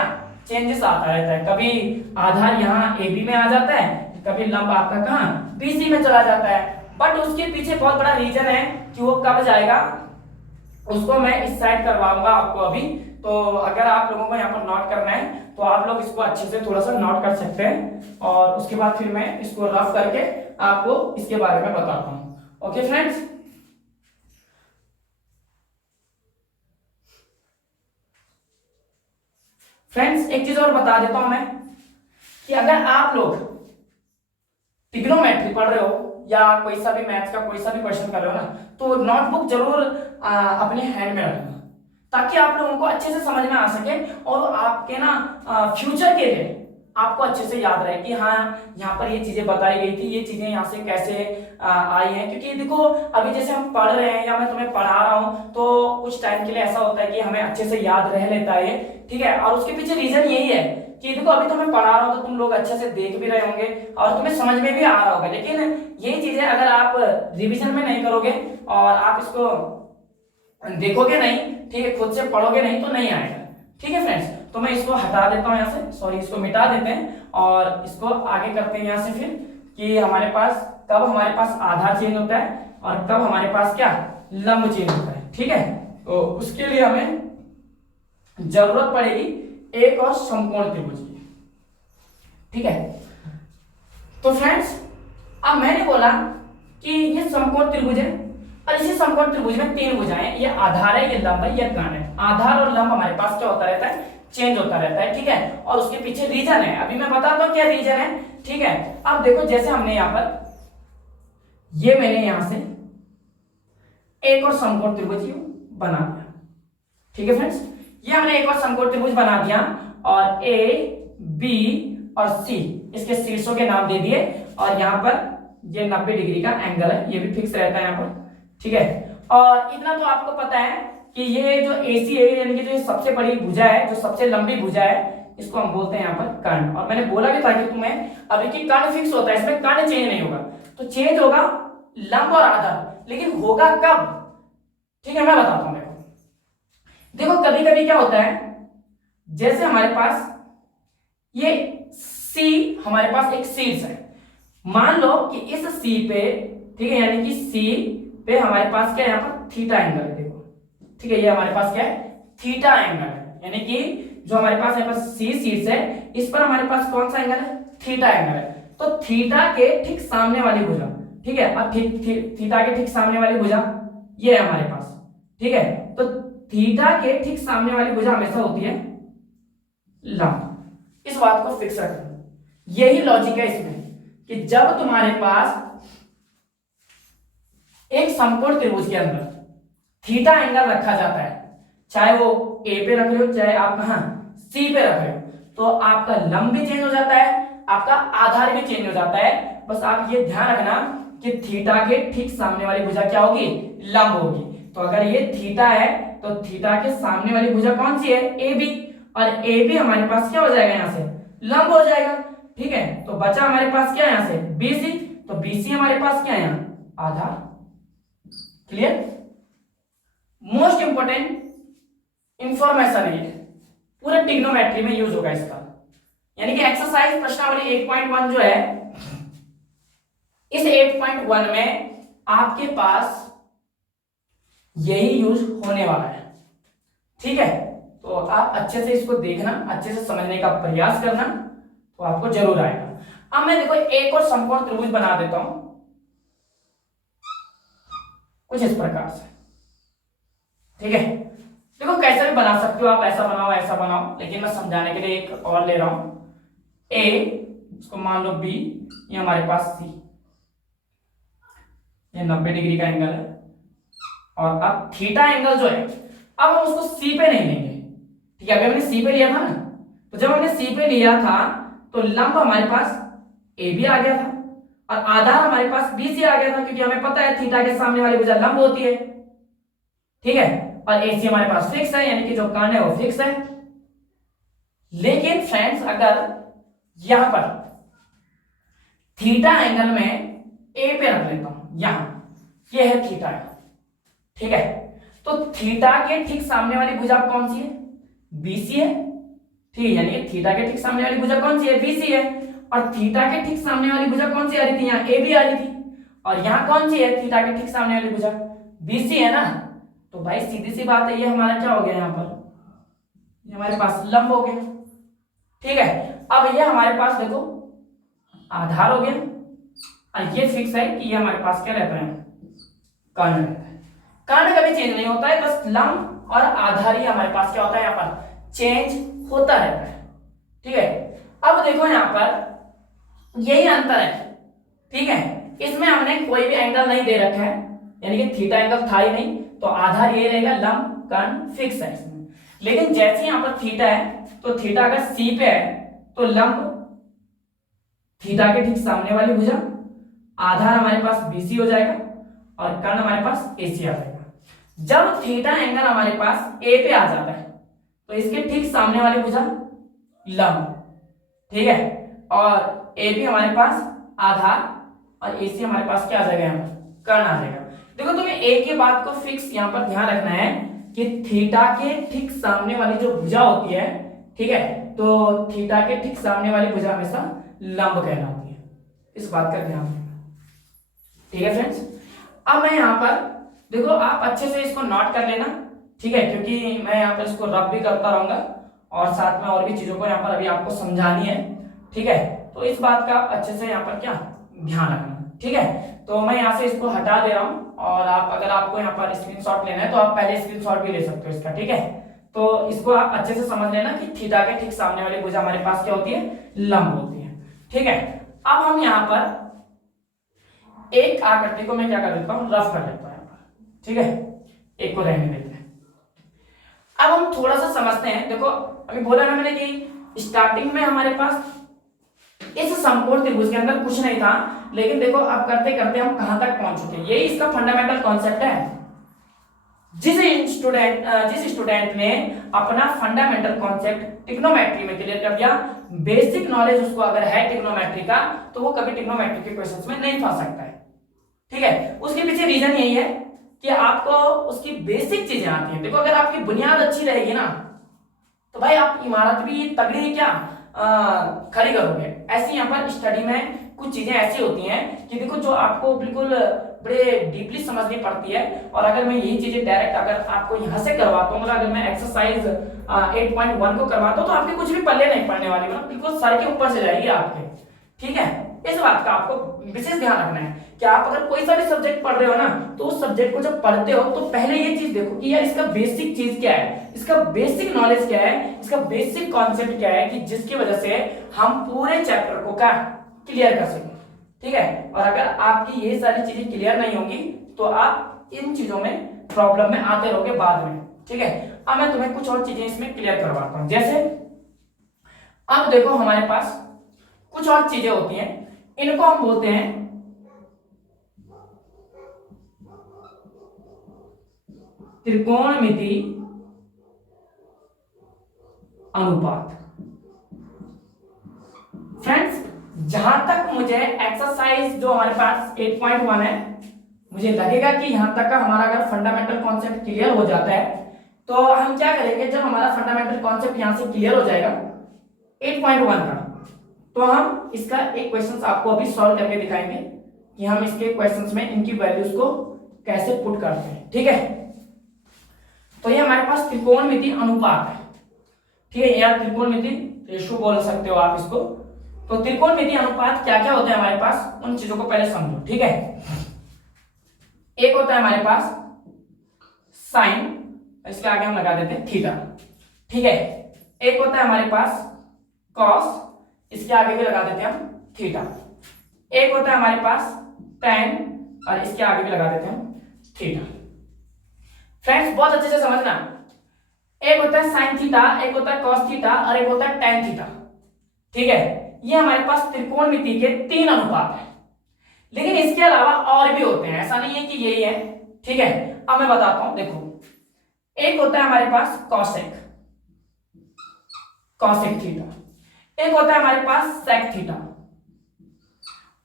चेंजेस आता रहता है, कभी आधार यहाँ AB में आ जाता है, कभी लंब आपका कहाँ BC में चला जाता है। बट उसके पीछे बहुत बड़ा रीजन है कि वो कब जाएगा, उसको मैं इस साइड करवाऊंगा आपको अभी। तो अगर आप लोगों को यहाँ पर नोट करना है तो आप लोग इसको अच्छे से थोड़ा सा नोट कर सकते हैं, और उसके बाद फिर मैं इसको रफ करके आपको इसके बारे में बताता हूँ। ओके फ्रेंड्स, एक चीज और बता देता हूं मैं कि अगर आप लोग ट्रिग्नोमेट्री पढ़ रहे हो या कोई सा भी मैथ्स का कोई सा भी क्वेश्चन कर रहे हो ना, तो नोटबुक जरूर अपने हैंड में रखना, ताकि आप लोगों को अच्छे से समझ में आ सके और आपके ना फ्यूचर के लिए आपको अच्छे से याद रहे कि हाँ यहाँ पर ये चीजें बताई गई थी, ये चीजें यहाँ से कैसे आई हैं। क्योंकि देखो अभी जैसे हम पढ़ रहे हैं या मैं तुम्हें पढ़ा रहा हूँ तो कुछ टाइम के लिए ऐसा होता है कि हमें अच्छे से याद रह लेता है, ठीक है। और उसके पीछे रीजन यही है कि देखो अभी तो मैं पढ़ा रहा हूँ तो तुम लोग अच्छे से देख भी रहे होंगे और तुम्हें समझ में भी आ रहा होगा, लेकिन यही चीजें अगर आप रिवीजन में नहीं करोगे और आप इसको देखोगे नहीं, ठीक है, खुद से पढ़ोगे नहीं तो नहीं आएगा। ठीक है फ्रेंड्स, तो मैं इसको हटा देता हूँ यहाँ से, सॉरी इसको मिटा देते हैं और इसको आगे करते हैं यहाँ से फिर कि हमारे पास कब हमारे पास आधार चेंज होता है और कब हमारे पास क्या लंब चेंज होता है। ठीक है, तो उसके लिए हमें जरूरत पड़ेगी एक और समकोण त्रिभुज की। ठीक है, तो फ्रेंड्स अब मैंने बोला कि ये समकोण त्रिभुज है और इसी समकोण त्रिभुज में तीन भुजाएं हैं, ये आधार है, ये लंब है, ये कर्ण है। आधार और लंब हमारे पास क्या होता रहता है, चेंज होता रहता है। ठीक है, और उसके पीछे रीजन है, अभी मैं बताता हूं क्या रीजन है। ठीक है, अब देखो जैसे हमने यहां पर ये मैंने यहां से एक और समकोण त्रिभुज बना दिया। ठीक है फ्रेंड्स, ये हमने एक और समकोण त्रिभुज बना दिया और ए बी और सी इसके शीर्षों के नाम दे दिए और यहाँ पर ये 90 डिग्री का एंगल है, ये भी फिक्स रहता है यहाँ पर। ठीक है, और इतना तो आपको पता है कि ये जो AC है यानी कि जो सबसे बड़ी भुजा है, जो सबसे लंबी भुजा है, इसको हम बोलते हैं यहाँ पर कर्ण। और मैंने बोला भी था कि तुम्हें अभी की कर्ण फिक्स होता है, इसमें कर्ण चेंज नहीं होगा, तो चेंज होगा लंब और आधार, लेकिन होगा कब? ठीक है, मैं बताता हूं। देखो कभी कभी क्या होता है, जैसे हमारे पास ये C हमारे पास एक शीर्ष है, मान लो कि इस C पे, ठीक है, यानी कि C पे हमारे पास क्या है यहाँ पर थीटा एंगल है। देखो ठीक है, ये हमारे पास क्या है थीटा एंगल है, यानी कि जो हमारे पास यहाँ पर C शीर्ष है इस पर हमारे पास कौन सा एंगल है, थीटा एंगल है। तो थीटा के ठीक सामने वाली भुजा, ठीक है, अब थीटा के ठीक सामने वाली भुजा ये है हमारे पास। ठीक है, तो थीटा के ठीक सामने वाली भुजा हमेशा होती है लंब। इस बात को फिक्स रखना, यही लॉजिक है इसमें कि जब तुम्हारे पास एक समकोण त्रिभुज के अंदर थीटा एंगल रखा जाता है, चाहे वो ए पे रख रहे हो चाहे आप कहां सी पे रख रहे हो, तो आपका लंब भी चेंज हो जाता है, आपका आधार भी चेंज हो जाता है। बस आप ये ध्यान रखना कि थीटा के ठीक सामने वाली भुजा क्या होगी, लंब होगी। तो अगर ये थीटा है तो थीटा के सामने वाली भुजा कौन सी है, ए बी, और ए बी हमारे पास क्या हो जाएगा यहाँ से लंब हो जाएगा। ठीक है, तो बचा हमारे पास क्या है यहाँ से BC, तो BC हमारे पास क्या है यहाँ आधार। क्लियर, मोस्ट इंपोर्टेंट इंफॉर्मेशन है, पूरे ट्रिग्नोमेट्री में यूज होगा इसका, यानी कि एक्सरसाइज प्रश्नावली 8.1 जो है, इस 8.1 में आपके पास यही यूज होने वाला है। ठीक है, तो आप अच्छे से इसको देखना, अच्छे से समझने का प्रयास करना, तो आपको जरूर आएगा। अब मैं देखो एक और समकोण त्रिभुज बना देता हूं कुछ इस प्रकार से। ठीक है, देखो कैसे भी बना सकते हो आप, ऐसा बनाओ ऐसा बनाओ, लेकिन मैं समझाने के लिए एक और ले रहा हूं। A इसको मान लो B, ये हमारे पास C, ये 90 डिग्री का एंगल है, और अब थीटा एंगल जो है अब हम उसको C पे नहीं लेंगे। ठीक है, अभी हमने C पे लिया था ना, तो जब हमने C पे लिया था तो लंब हमारे पास AB आ गया था और आधार हमारे पास BC आ गया था, क्योंकि हमें पता है थीटा के सामने वाली भुजा लंब होती है। ठीक है, और AC हमारे पास फिक्स है, यानी कि जो कर्ण है वो फिक्स है। लेकिन फ्रेंड्स अगर यहां पर थीटा एंगल में A पे रख लेता हूं, यहां ये है थीटा एंगल। ठीक है, तो थीटा के ठीक सामने वाली भुजा कौन सी है, BC है। ठीक है, यानी कि थीटा के ठीक सामने वाली भुजा कौन सी है, BC है, और थीटा के ठीक सामने वाली भुजा कौन सी आ रही थी, यहाँ AB आ रही थी, और यहाँ कौन सी है थीटा के ठीक सामने वाली भुजा BC है ना। तो भाई सीधी सी बात है, ये हमारा क्या हो गया यहाँ पर, ये हमारे पास लंब हो गया। ठीक है, अब ये हमारे पास देखो आधार हो गया, और ये फिक्स है कि ये हमारे पास क्या रहता है, कर्ण रहता है। कर्ण कभी चेंज नहीं होता है, बस लंब और आधार ही हमारे पास क्या होता है, यहाँ पर चेंज होता रहता है। ठीक है, अब देखो यहाँ पर यही अंतर है। ठीक है, इसमें हमने कोई भी एंगल नहीं दे रखा है, यानी कि थीटा एंगल था ही नहीं, तो आधार ये रहेगा, लंब कर्ण फिक्स है इसमें। लेकिन जैसे यहाँ पर थीटा है, तो थीटा अगर C पे है तो लंब थीटा के ठीक सामने वाली भुजा, आधार हमारे पास BC हो जाएगा और कर्ण हमारे पास AC आ जाएगा। जब थीटा एंगल हमारे पास A पे आ जाता है तो इसके ठीक सामने वाली भुजा लंब, ठीक है, और ए बी हमारे पास आधार और ए सी हमारे पास क्या आ जाएगा, यहाँ पर कर्ण आ जाएगा। देखो तुम्हें एक ही बात को फिक्स यहाँ पर ध्यान रखना है कि थीटा के ठीक सामने वाली जो भुजा होती है, ठीक है, तो थीटा के ठीक सामने वाली भुजा हमेशा लंब कहलाती है, इस बात का ध्यान रखना। ठीक है फ्रेंड्स, अब मैं यहाँ पर देखो आप अच्छे से इसको नोट कर लेना, ठीक है, क्योंकि मैं यहाँ पर इसको रब भी करता रहूंगा और साथ में और भी चीजों को यहाँ पर अभी आपको समझानी है। ठीक है, तो इस बात का अच्छे से यहाँ पर क्या ध्यान रखना। ठीक है, तो मैं यहाँ से इसको हटा दे रहा हूँ और आप अगर आपको यहाँ पर स्क्रीनशॉट लेना है तो आप पहले स्क्रीनशॉट भी ले सकते हो इसका। ठीक है, तो इसको आप अच्छे से समझ लेना कि थीटा के ठीक सामने वाली भुजा हमारे पास क्या होती है, लंब होती है। ठीक है, अब हम यहाँ पर एक आकृति को मैं क्या कर देता हूँ, रफ कर देता हूँ यहाँ पर। ठीक है, एक को रहने देते हैं। अब हम थोड़ा सा समझते हैं। देखो अभी बोला ना मैंने कि स्टार्टिंग में हमारे पास इस समकोण त्रिभुज के अंदर कुछ नहीं था, लेकिन देखो अब करते करते हम कहां तक पहुंच चुके हैं। यही इसका फंडामेंटल कॉन्सेप्ट है। जिस स्टूडेंट ने अपना फंडामेंटल कॉन्सेप्ट ट्रिग्नोमेट्री में क्लियर कर दिया, बेसिक नॉलेज उसको अगर है ट्रिग्नोमेट्री का, तो वो कभी ट्रिग्नोमेट्री के क्वेश्चंस में नहीं फंस सकता है। ठीक है, उसके पीछे रीजन यही है कि आपको उसकी बेसिक चीजें आती हैं। देखो अगर आपकी बुनियाद अच्छी रहेगी ना, तो भाई आप इमारत भी तगड़ी क्या खड़ी करोगे। ऐसी यहाँ पर स्टडी में कुछ चीजें ऐसी होती हैं कि देखो जो आपको बिल्कुल बड़े डीपली समझनी पड़ती है। और अगर मैं यही चीजें डायरेक्ट अगर आपको यहाँ से करवाता हूँ, मतलब अगर मैं एक्सरसाइज 8.1 को करवाता हूँ, तो आपके कुछ भी पल्ले नहीं पड़ने वाली, मतलब बिल्कुल सर के ऊपर से जाएगी आपके। ठीक है, इस बात का आपको विशेष ध्यान रखना है कि आप अगर कोई सा भी सब्जेक्ट पढ़ रहे हो ना, तो उस सब्जेक्ट को जब पढ़ते हो तो पहले ये चीज देखो कि यार इसका बेसिक चीज क्या है, इसका बेसिक नॉलेज क्या है, इसका बेसिक कॉन्सेप्ट क्या है, कि जिसकी वजह से हम पूरे चैप्टर को क्या क्लियर कर सकें। ठीक है, और अगर आपकी ये सारी चीजें क्लियर नहीं होंगी तो आप इन चीजों में प्रॉब्लम में आते रहोगे बाद में। ठीक है, अब मैं तुम्हें कुछ और चीजें इसमें क्लियर करवाता हूं। जैसे अब देखो हमारे पास कुछ और चीजें होती हैं, इनको हम बोलते हैं त्रिकोणमिति अनुपात। फ्रेंड्स, जहां तक मुझे एक्सरसाइज जो हमारे पास 8.1 है, मुझे लगेगा कि यहां तक का हमारा अगर फंडामेंटल कॉन्सेप्ट क्लियर हो जाता है, तो हम क्या करेंगे, जब हमारा फंडामेंटल कॉन्सेप्ट यहां से क्लियर हो जाएगा 8.1 का, तो हम इसका एक क्वेश्चन आपको अभी सॉल्व करके दिखाएंगे कि हम इसके क्वेश्चंस में इनकी वैल्यूज को कैसे पुट करते हैं। ठीक है, तो ये हमारे पास त्रिकोणमिति अनुपात है। ठीक है, या त्रिकोणमिति रेशो बोल सकते हो आप इसको। तो त्रिकोणमिति अनुपात क्या क्या होता है हमारे पास, उन चीजों को पहले समझो। ठीक है, एक होता है हमारे पास साइन, इसके आगे हम लगा देते हैं थीटा। ठीक है, एक होता है हमारे पास कॉस, इसके आगे भी लगा देते हैं हम थीटा। एक होता है हमारे पास tan, और इसके आगे भी लगा देते हैं हम थीटा। फ्रेंड्स बहुत अच्छे से समझना, एक होता है साइन थीटा, एक होता है कॉस थीटा, और एक होता है tan थीटा। ठीक है, ये हमारे पास त्रिकोणमिति के 3 अनुपात है। लेकिन इसके अलावा और भी होते हैं, ऐसा नहीं है कि यही है। ठीक है, अब मैं बताता हूं। देखो एक होता है हमारे पास कॉसेक, कॉसेक थीटा, एक होता है हमारे पास सेक थीटा,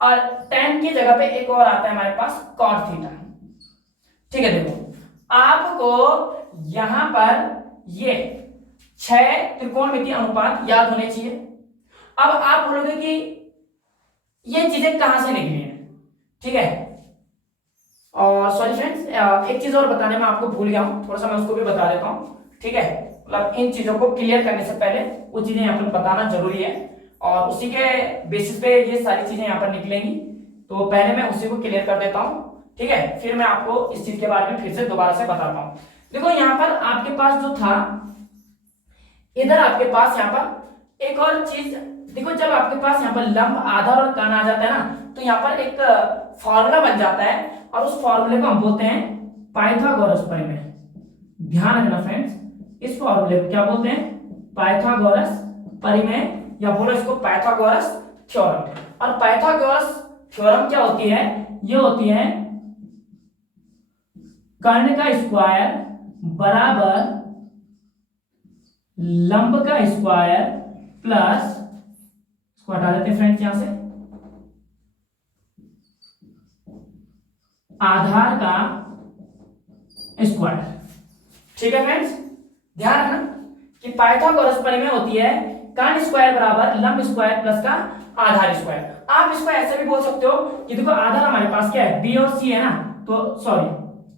और tan की जगह पे एक और आता है हमारे पास कॉट थीटा। ठीक है, देखो आपको यहां पर ये 6 त्रिकोणमिति अनुपात याद होने चाहिए। अब आप बोलोगे कि ये चीजें कहां से निकली हैं। ठीक है, और सॉरी फ्रेंड्स, एक चीज और बताने में आपको भूल गया हूं, थोड़ा सा मैं उसको भी बता देता हूं। ठीक है, मतलब इन चीजों को क्लियर करने से पहले वो चीजें यहाँ पर बताना जरूरी है, और उसी के बेसिस पे ये सारी चीजें यहाँ पर निकलेंगी। तो पहले मैं उसी को क्लियर कर देता हूँ। ठीक है, फिर मैं आपको इस चीज के बारे में फिर से दोबारा से बताता हूँ। देखो यहाँ पर आपके पास जो था, इधर आपके पास यहाँ पर एक और चीज देखो, जब आपके पास यहाँ पर लंब, आधार और कर्ण आ जाता है ना, तो यहाँ पर एक फॉर्मूला बन जाता है, और उस फॉर्मूले को हम बोलते हैं पाइथागोरस प्रमेय। ध्यान रखना फ्रेंड्स, इस फॉर्मूले को क्या बोलते हैं, पाइथागोरस प्रमेय, या बोलो इसको पाइथागोरस थ्योरम। और पाइथागोरस थ्योरम क्या होती है, ये होती है कर्ण का स्क्वायर बराबर लंब का स्क्वायर प्लस इसको हटा देते हैं फ्रेंड्स यहां से, आधार का स्क्वायर। ठीक है फ्रेंड्स, ध्यान रखना कि पाइथागोरस प्रमेय होती है कर्ण स्क्वायर बराबर लंब स्क्वायर प्लस का आधार स्क्वायर। आप इसको ऐसे भी बोल सकते हो कि देखो आधार हमारे पास क्या है, बी और सी है ना, तो सॉरी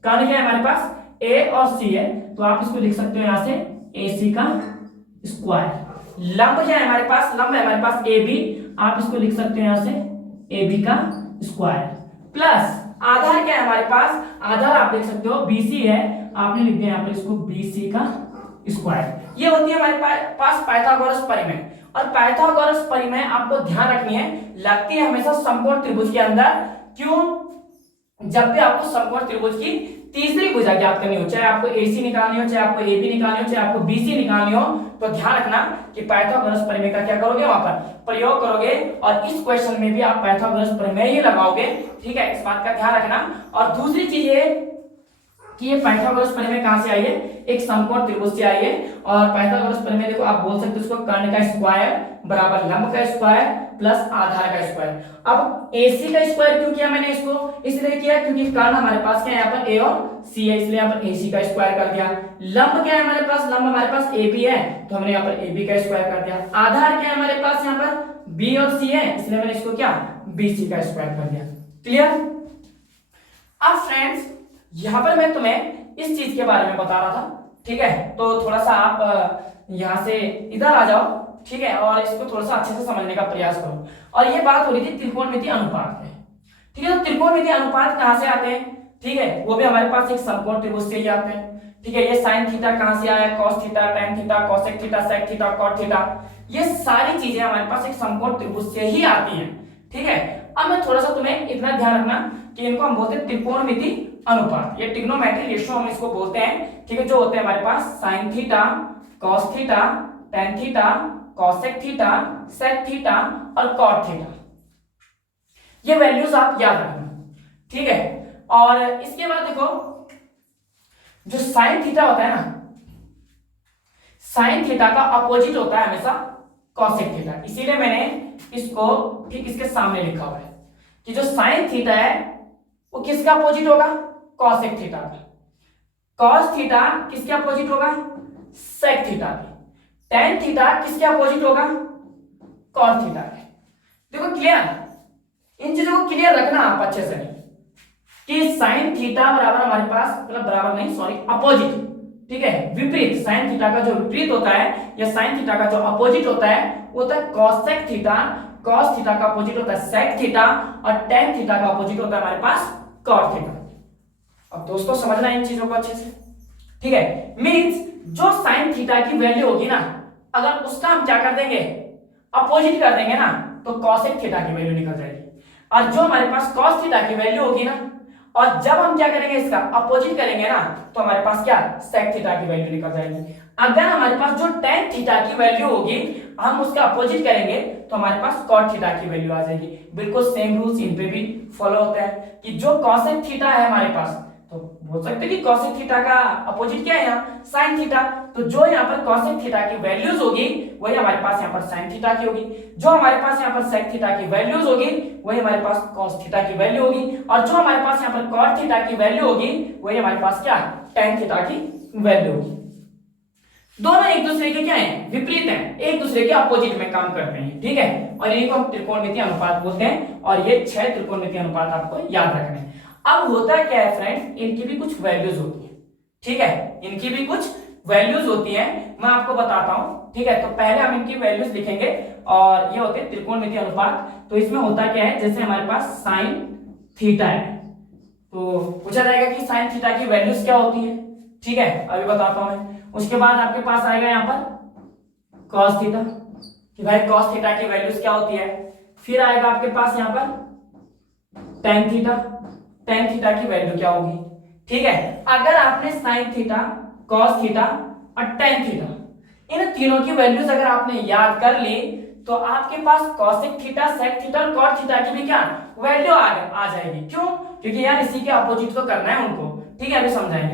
कर्ण क्या है हमारे पास, ए और सी है, तो आप इसको लिख सकते हो यहां से ए सी का स्क्वायर। लंब क्या है हमारे पास, लंब है हमारे पास ए बी, आप इसको लिख सकते हो यहां से ए बी का स्क्वायर, प्लस आधार क्या है हमारे पास, आधार आप लिख सकते हो बी सी है, आपने लिख दिया यहां पर इसको बी सी का स्क्वायर। ये होती है हमारे पास पाइथागोरस परिमेय। और पाइथागोरस परिमेय आपको ध्यान रखनी है, लगती है हमेशा समकोण त्रिभुज के अंदर। क्यों? जब भी आपको समकोण त्रिभुज की तीसरी भुजा ज्ञात करनी हो, चाहे आपको AC निकालनी हो, चाहे आपको AB निकालनी हो, चाहे आपको BC निकालनी हो, तो ध्यान रखना कि पाइथागोरस प्रमेय का क्या करोगे, वहां पर प्रयोग करोगे। और इस क्वेश्चन में भी आप पाइथागोरस प्रमेय ही लगाओगे। ठीक है, इस बात का ध्यान रखना। और दूसरी चीज ये कि ये पाइथागोरस प्रमेय कहां से आई है, एक समकोण त्रिभुज से आई है। और पाइथागोरस प्रमेय देखो आप बोल सकते हो इसको कर्ण का स्क्वायर बराबर लंब का स्क्वायर प्लस आधार का स्क्वायर। अब AC का स्क्वायर क्यों किया मैंने इसको, इसलिए किया क्योंकि कर्ण हमारे पास क्या है यहाँ पर A और C है, इसलिए यहाँ पर AC का स्क्वायर कर दिया। लंब क्या है हमारे पास, लंब हमारे पास AB है, तो हमने यहाँ पर AB का स्क्वायर कर दिया। आधार क्या है हमारे पास यहाँ पर B और C है, इसलिए मैंने इसको क्या BC का स्क्वायर कर दिया। क्लियर? अब फ्रेंड्स यहां पर मैं तुम्हें इस चीज के बारे में बता रहा था। ठीक है, तो थोड़ा सा आप यहां से इधर आ जाओ। ठीक है, और इसको थोड़ा सा अच्छे से समझने का प्रयास करो। और ये बात हो रही थी त्रिकोणमितीय अनुपात है। ठीक है, तो त्रिकोणमितीय अनुपात कहां से आते हैं? ठीक है, वो भी हमारे पास एक समकोण त्रिभुज से ही आते हैं। ठीक है, ये साइन थीटा कहां से आया, cos theta, tan theta, cosec theta, sec theta, cot theta, ये सारी चीजें हमारे पास एक समकोण त्रिभुज से ही आती हैं। ठीक है, अब मैं थोड़ा सा तुम्हें इतना ध्यान रखना कि इनको हम बोलते हैं त्रिकोणमितीय अनुपात, ये ट्रिग्नोमेट्री रेशियो हम इसको बोलते हैं। ठीक है, जो होते हैं हमारे पास sine theta, cos theta, tan theta, cosec theta, sec theta और कॉट थीटा, ये वैल्यूज आप याद रखना। ठीक है, और इसके बाद देखो जो साइन थीटा होता है ना, साइन थीटा का अपोजिट होता है हमेशा कॉसेक थीटा, इसीलिए मैंने इसको ठीक इसके सामने लिखा हुआ है कि जो साइन थीटा है वो किसका अपोजिट होगा, कॉसेक थीटा का। कॉस थीटा किसके अपोजिट होगा, सेक थीटा के। टैन थीटा किसके अपोजिट होगा, कॉट थीटा के। देखो क्लियर, इन चीजों को क्लियर रखना आप अच्छे से कि साइन थीटा बराबर हमारे पास, मतलब बराबर नहीं सॉरी अपोजिट, ठीक है, विपरीत, साइन थीटा का जो विपरीत होता है या साइन थीटा का जो अपोजिट होता है वो होता है कॉसेक थीटा। कॉस थीटा का अपोजिट होता है सेक थीटा और टैन थीटा का अपोजिट होता है हमारे पास कॉट थीटा। अब दोस्तों समझना इन चीजों को अच्छे से। ठीक है, मींस जो साइन थीटा की वैल्यू होगी ना, अगर उसका हम क्या कर देंगे, अपोजिट कर देंगे ना, तो कॉसेक थीटा की वैल्यू निकल जाएगी। और जो हमारे पास कॉस थीटा की वैल्यू होगी ना, और जब हम क्या करेंगे इसका अपोजिट करेंगे ना, तो हमारे पास क्या सेक थीटा की वैल्यू निकल जाएगी। अगर हमारे पास जो टैन थीटा की वैल्यू होगी हम उसका अपोजिट करेंगे तो हमारे पास कॉट थीटा की वैल्यू आ जाएगी। बिल्कुल सेम रूल्स इन पे भी फॉलो होता है कि जो कॉसेक थीटा है हमारे पास, तो बोल सकते हैं कि कॉसेक थीटा का अपोजिट क्या है यहाँ, साइन थीटा। तो जो यहाँ पर कॉसेक थीटा की वैल्यूज होगी वही हमारे पास यहाँ पर साइन थीटा की होगी। जो हमारे पास यहाँ पर सेक थीटा की वैल्यूज होगी वही हमारे पास कॉस थीटा की वैल्यू होगी। और जो हमारे पास यहाँ पर कॉट थीटा की वैल्यू होगी वही हमारे पास क्या टैन थीटा की वैल्यू होगी। दोनों एक दूसरे के क्या है, विपरीत हैं, एक दूसरे के अपोजिट में काम करते हैं। ठीक है, और इन्हीं को हम त्रिकोणमितीय अनुपात बोलते हैं। और ये 6 त्रिकोणमितीय अनुपात आपको याद रखने हैं। अब होता क्या है फ्रेंड्स, इनकी भी कुछ वैल्यूज होती है। ठीक है, इनकी भी कुछ वैल्यूज होती है, मैं आपको बताता हूं। ठीक है, तो पहले हम इनकी वैल्यूज लिखेंगे और ये होते हैं त्रिकोणमितीय अनुपात। तो इसमें होता क्या है, जैसे हमारे पास साइन थीटा है तो पूछा जाएगा कि साइन थीटा की वैल्यूज क्या होती है। ठीक है, अभी बताता हूं मैं। उसके बाद आपके पास आएगा यहाँ पर कॉस थीटा कि भाई कॉस थीटा की वैल्यूज क्या होती है। फिर आएगा आपके पास यहाँ पर टेन थीटा, टेन थीटा की वैल्यू क्या होगी। ठीक है, अगर आपने साइन थीटा, कॉस थीटा और टेन थीटा इन तीनों की वैल्यूज अगर आपने याद कर ली तो आपके पास कॉसेक थीटा, सेक थीटा और कॉट थीटा की भी क्या वैल्यू आ जाएगी। क्यों? क्योंकि यार इसी के अपोजिट तो करना है उनको। ठीक है, अभी